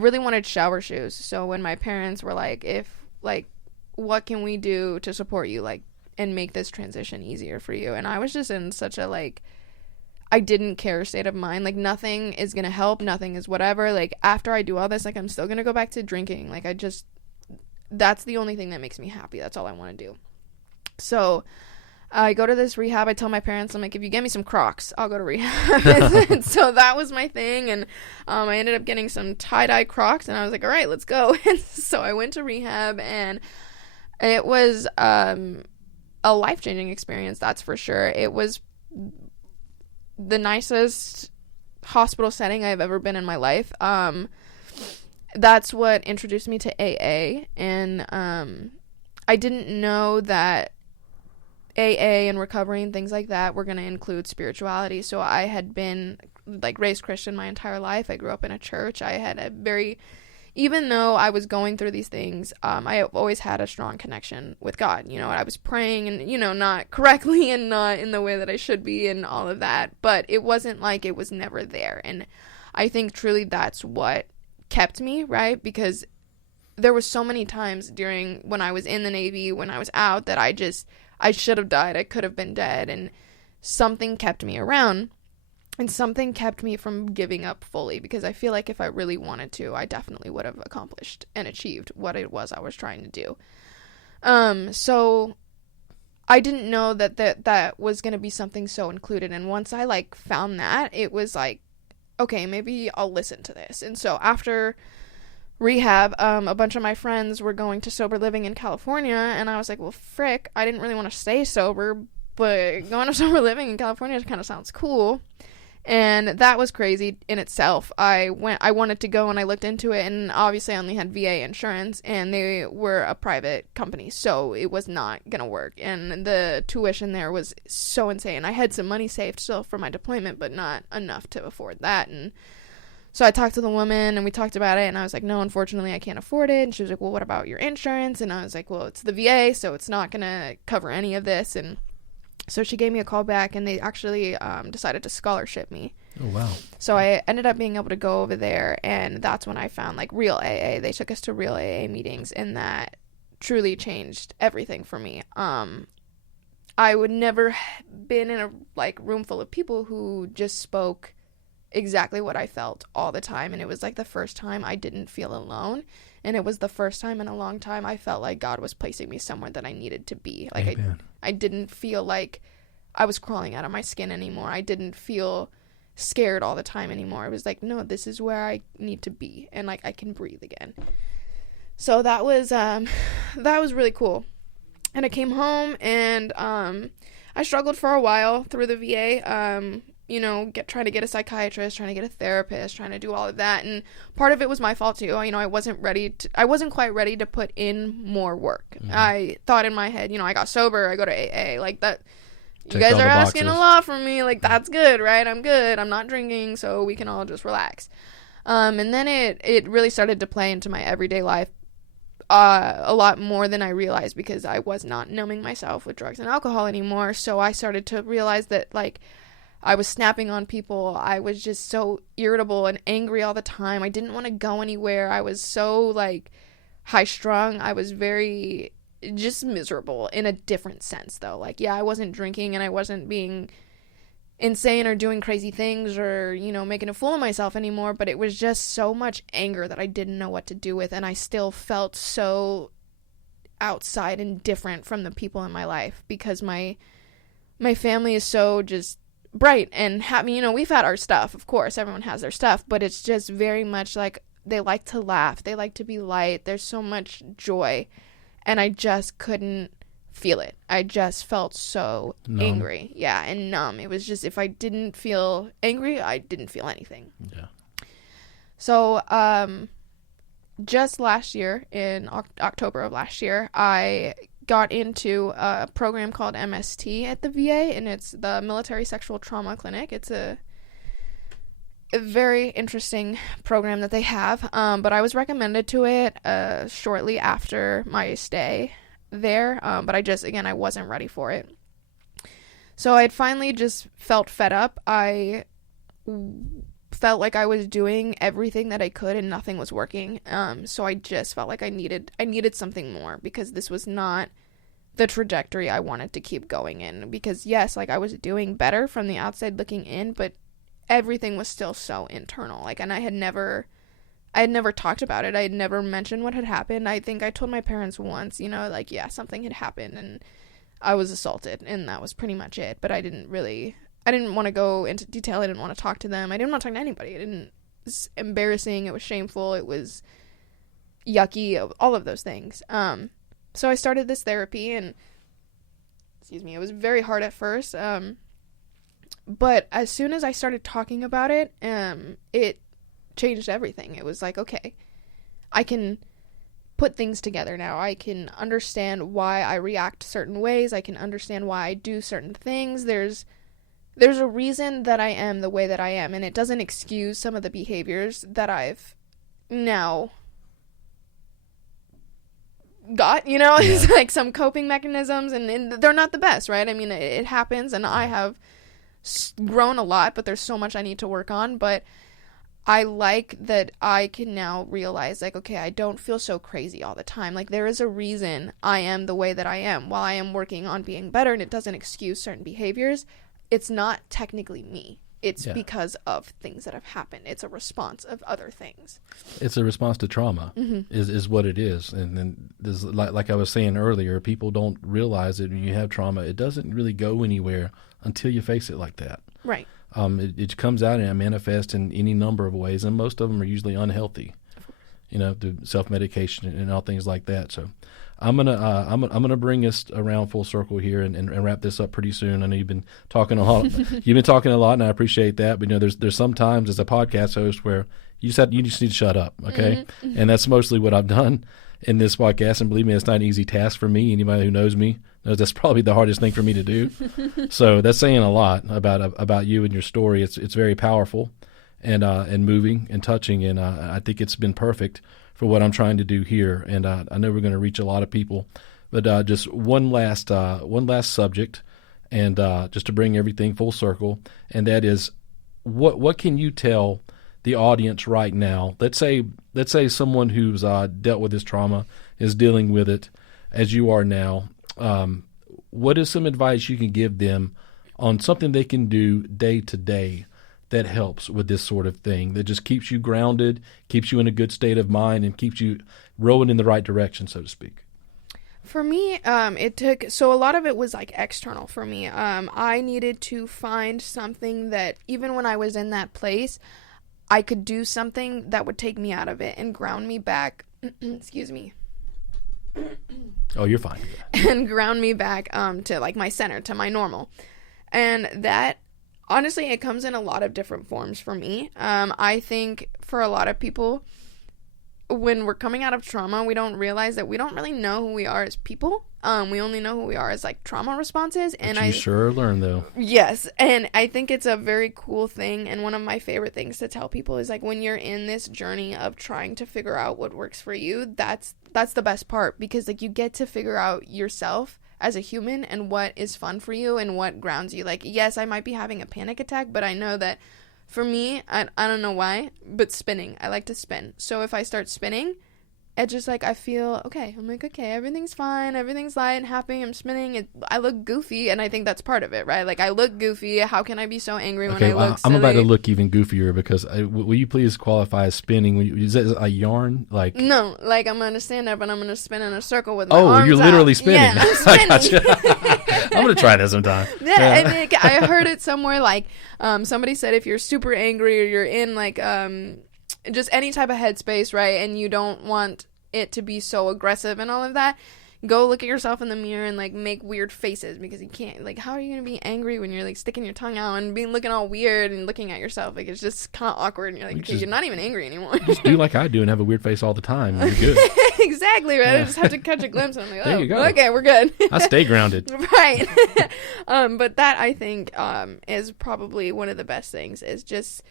really wanted shower shoes. So when my parents were like, what can we do to support you, like, and make this transition easier for you? And I was just in such a like, I didn't care state of mind. Like, nothing is gonna help, nothing is whatever. Like, after I do all this, like, I'm still gonna go back to drinking. Like, that's the only thing that makes me happy. That's all I want to do. So I go to this rehab. I tell my parents, I'm like, if you get me some Crocs, I'll go to rehab. And so that was my thing. And I ended up getting some tie-dye Crocs, and I was like, all right, let's go. And so I went to rehab, and it was a life-changing experience, that's for sure. It was the nicest hospital setting I've ever been in my life. That's what introduced me to AA, and I didn't know that AA and recovery and things like that were going to include spirituality. So I had been like raised Christian my entire life. I grew up in a church. I had even though I was going through these things, I always had a strong connection with God. You know, I was praying, and, you know, not correctly and not in the way that I should be and all of that, but it wasn't like it was never there. And I think truly that's what kept me, right? Because there was so many times during when I was in the Navy, when I was out, that I should have died. I could have been dead, and something kept me around. And something kept me from giving up fully, because I feel like if I really wanted to, I definitely would have accomplished and achieved what it was I was trying to do. So I didn't know that was going to be something so included. And once I like found that, it was like, okay, maybe I'll listen to this. And so after rehab, a bunch of my friends were going to sober living in California, and I was like, well, frick, I didn't really want to stay sober, but going to sober living in California kind of sounds cool. And that was crazy in itself. I wanted to go, and I looked into it, and obviously I only had VA insurance, and they were a private company, so it was not gonna work. And the tuition there was so insane. I had some money saved still for my deployment, but not enough to afford that. And so I talked to the woman, and we talked about it, and I was like, no, unfortunately I can't afford it. And she was like, well, what about your insurance? And I was like, well, it's the VA, so it's not gonna cover any of this. And so she gave me a call back, and they actually decided to scholarship me. Oh, wow. So I ended up being able to go over there, and that's when I found, like, real AA. They took us to real AA meetings, and that truly changed everything for me. I would never been in a, like, room full of people who just spoke exactly what I felt all the time, and it was, like, the first time I didn't feel alone. And it was the first time in a long time I felt like God was placing me somewhere that I needed to be. Like, I didn't feel like I was crawling out of my skin anymore. I didn't feel scared all the time anymore. It was like, no, this is where I need to be, and like I can breathe again. So that was really cool. And I came home, and I struggled for a while through the VA, trying to get a psychiatrist, trying to get a therapist, trying to do all of that. And part of it was my fault too. I wasn't quite ready to put in more work. Mm-hmm. I thought in my head, I got sober, I go to AA, like that. You guys are asking a lot from me. Like, that's good, right? I'm good. I'm not drinking, so we can all just relax. And then it really started to play into my everyday life a lot more than I realized, because I was not numbing myself with drugs and alcohol anymore. So I started to realize that, like, I was snapping on people. I was just so irritable and angry all the time. I didn't want to go anywhere. I was so, like, high strung. I was very just miserable in a different sense, though. Like, yeah, I wasn't drinking and I wasn't being insane or doing crazy things or, making a fool of myself anymore, but it was just so much anger that I didn't know what to do with, and I still felt so outside and different from the people in my life, because my family is so just bright and happy. We've had our stuff, of course, everyone has their stuff, but it's just very much like they like to laugh, they like to be light, there's so much joy, and I just couldn't feel it. I just felt so angry. Yeah, and numb. It was just, if I didn't feel angry, I didn't feel anything. Yeah. So, just last year, in October of last year, I got into a program called MST at the VA, and it's the Military Sexual Trauma Clinic. It's a very interesting program that they have, but I was recommended to it shortly after my stay there, but I wasn't ready for it. So I had finally just felt fed up. I felt like I was doing everything that I could and nothing was working. So I just felt like I needed something more, because this was not the trajectory I wanted to keep going in. Because yes, like, I was doing better from the outside looking in, but everything was still so internal. Like, and I had never talked about it. I had never mentioned what had happened. I think I told my parents once, like, yeah, something had happened and I was assaulted, and that was pretty much it. But I didn't want to go into detail. I didn't want to talk to them. I didn't want to talk to anybody. It was embarrassing. It was shameful. It was yucky, all of those things. So I started this therapy, and it was very hard at first. But as soon as I started talking about it, it changed everything. It was like, okay, I can put things together now. I can understand why I react certain ways. I can understand why I do certain things. There's a reason that I am the way that I am, and it doesn't excuse some of the behaviors that I've now got, It's like some coping mechanisms, and they're not the best, right? I mean, it happens, and I have grown a lot, but there's so much I need to work on. But I like that I can now realize, like, okay, I don't feel so crazy all the time. Like, there is a reason I am the way that I am. While I am working on being better, and it doesn't excuse certain behaviors, it's not technically me. It's because of things that have happened. It's a response of other things. It's a response to trauma, is what it is. And then, like I was saying earlier, people don't realize that when you have trauma, it doesn't really go anywhere until you face it like that. Right. It comes out and it manifests in any number of ways, and most of them are usually unhealthy. Through self-medication and all things like that. So I'm gonna bring us around full circle here and wrap this up pretty soon. I know you've been talking a lot. You've been talking a lot, and I appreciate that. But there's some times as a podcast host where you just need to shut up, okay? Mm-hmm. And that's mostly what I've done in this podcast. And believe me, it's not an easy task for me. Anybody who knows me knows that's probably the hardest thing for me to do. So that's saying a lot about you and your story. It's very powerful and moving and touching, and I think it's been perfect for what I'm trying to do here. And I know we're going to reach a lot of people, but just one last subject, and just to bring everything full circle, and that is, what can you tell the audience right now? Let's say someone who's dealt with this trauma is dealing with it as you are now. What is some advice you can give them on something they can do day to day that helps with this sort of thing, that just keeps you grounded, keeps you in a good state of mind, and keeps you rolling in the right direction, so to speak? For me, it took, so a lot of it was like external for me. I needed to find something that even when I was in that place, I could do something that would take me out of it and ground me back. Excuse me. Oh, you're fine. And ground me back to like my center, to my normal. And that, honestly, it comes in a lot of different forms for me. I think for a lot of people, when we're coming out of trauma, we don't realize that we don't really know who we are as people. We only know who we are as like trauma responses. And you sure learn though. Yes, and I think it's a very cool thing. And one of my favorite things to tell people is like when you're in this journey of trying to figure out what works for you, that's the best part, because like you get to figure out yourself as a human and what is fun for you and what grounds you. Like, yes, I might be having a panic attack, but I know that for me, I don't know why, but spinning. I like to spin. So if I start spinning, it just like I feel okay. I'm like, okay, everything's fine. Everything's light and happy. I'm spinning. I look goofy, and I think that's part of it, right? Like I look goofy. How can I be so angry when I look silly? I'm about to look even goofier because will you please qualify as spinning? Is that a yarn? Like no, like I'm gonna stand up and I'm gonna spin in a circle with my arms you're literally out. spinning. Yeah, I'm spinning. Gotcha. I'm gonna try that sometime. Yeah, and I heard it somewhere like somebody said if you're super angry or you're in like just any type of headspace, right, and you don't want it to be so aggressive and all of that, go look at yourself in the mirror and like make weird faces, because you can't, like, how are you gonna be angry when you're like sticking your tongue out and being looking all weird and looking at yourself? Like it's just kind of awkward, and you're like, okay, you're not even angry anymore. Just do like I do and have a weird face all the time. You're good. Exactly, right. I just have to catch a glimpse and I'm like, there you go. Okay, we're good. I stay grounded. Right. But that I think is probably one of the best things, is just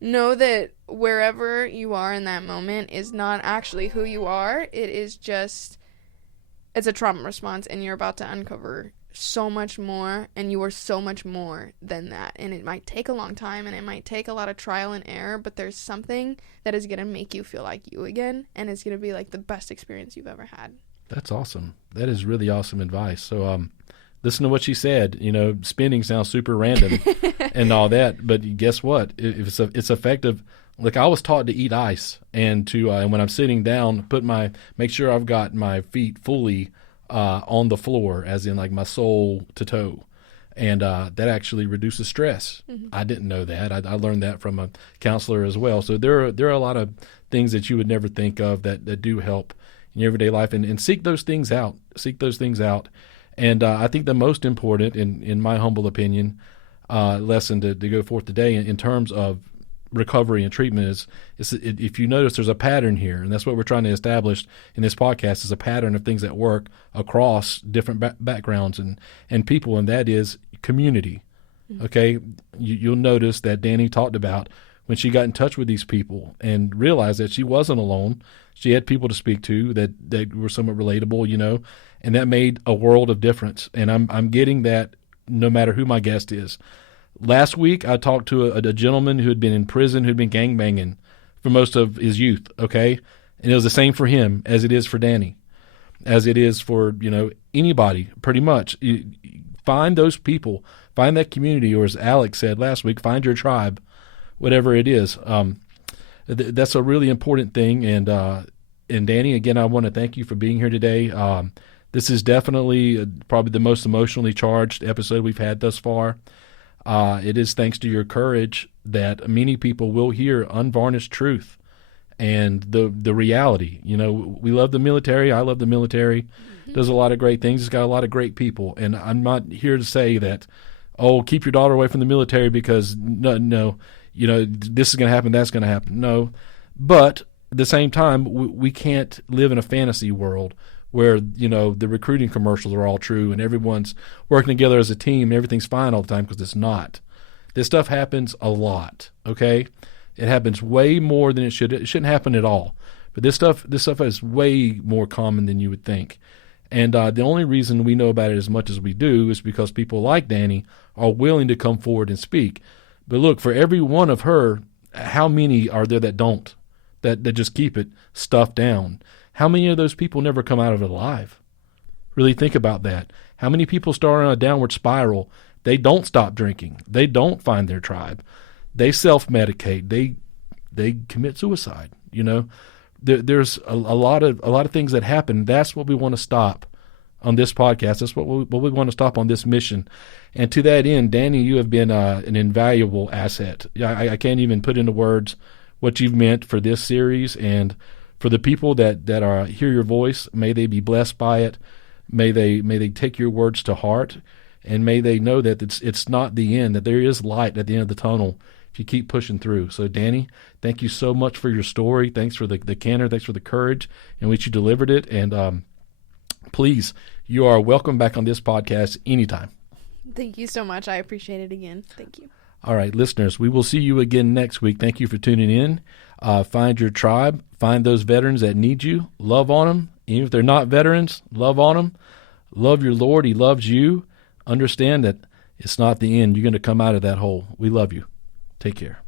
know that wherever you are in that moment is not actually who you are. It is just, it's a trauma response, and you're about to uncover so much more, and you are so much more than that. And it might take a long time, and it might take a lot of trial and error, but there's something that is going to make you feel like you again, and it's going to be like the best experience you've ever had. That's awesome. That is really awesome advice. So, listen to what she said. You know, spinning sounds super random and all that, but guess what? If it's effective. Like I was taught to eat ice, and to and when I'm sitting down, make sure I've got my feet fully on the floor, as in like my sole to toe, and that actually reduces stress. Mm-hmm. I didn't know that. I learned that from a counselor as well. So there are a lot of things that you would never think of that do help in your everyday life, and seek those things out. Seek those things out. And I think the most important, in my humble opinion, lesson to go forth today in terms of recovery and treatment is if you notice there's a pattern here, and that's what we're trying to establish in this podcast, is a pattern of things that work across different backgrounds and people, and that is community. Mm-hmm. Okay, you'll notice that Dani talked about when she got in touch with these people and realized that she wasn't alone. She had people to speak to that were somewhat relatable, you know, and that made a world of difference. And I'm getting that no matter who my guest is. Last week, I talked to a gentleman who had been in prison, who'd been gangbanging for most of his youth, okay? And it was the same for him as it is for Dani, as it is for, you know, anybody, pretty much. Find those people, find that community, or as Alex said last week, find your tribe, whatever it is. That's a really important thing. And Dani, again, I want to thank you for being here today. This is definitely probably the most emotionally charged episode we've had thus far. It is thanks to your courage that many people will hear unvarnished truth and the reality. You know, we love the military. I love the military. Mm-hmm. Does a lot of great things. It's got a lot of great people. And I'm not here to say that, keep your daughter away from the military because no, you know, this is going to happen, that's going to happen. No. But at the same time, we can't live in a fantasy world where, you know, the recruiting commercials are all true and everyone's working together as a team and everything's fine all the time, because it's not. This stuff happens a lot, okay? It happens way more than it should. It shouldn't happen at all. But this stuff is way more common than you would think. And the only reason we know about it as much as we do is because people like Dani are willing to come forward and speak. But look, for every one of her, how many are there that don't, that just keep it stuffed down? How many of those people never come out of it alive? Really think about that. How many people start on a downward spiral? They don't stop drinking. They don't find their tribe. They self-medicate. They commit suicide. You know, there's a lot of things that happen. That's what we want to stop on this podcast. That's what we want to stop on this mission. And to that end, Dani, you have been an invaluable asset. I can't even put into words what you've meant for this series and for the people that hear your voice. May they be blessed by it. May they take your words to heart, and may they know that it's not the end, that there is light at the end of the tunnel if you keep pushing through. So, Dani, thank you so much for your story. Thanks for the candor. Thanks for the courage in which you delivered it. And please, you are welcome back on this podcast anytime. Thank you so much. I appreciate it again. Thank you. All right, listeners, we will see you again next week. Thank you for tuning in. Find your tribe. Find those veterans that need you. Love on them. Even if they're not veterans, love on them. Love your Lord. He loves you. Understand that it's not the end. You're going to come out of that hole. We love you. Take care.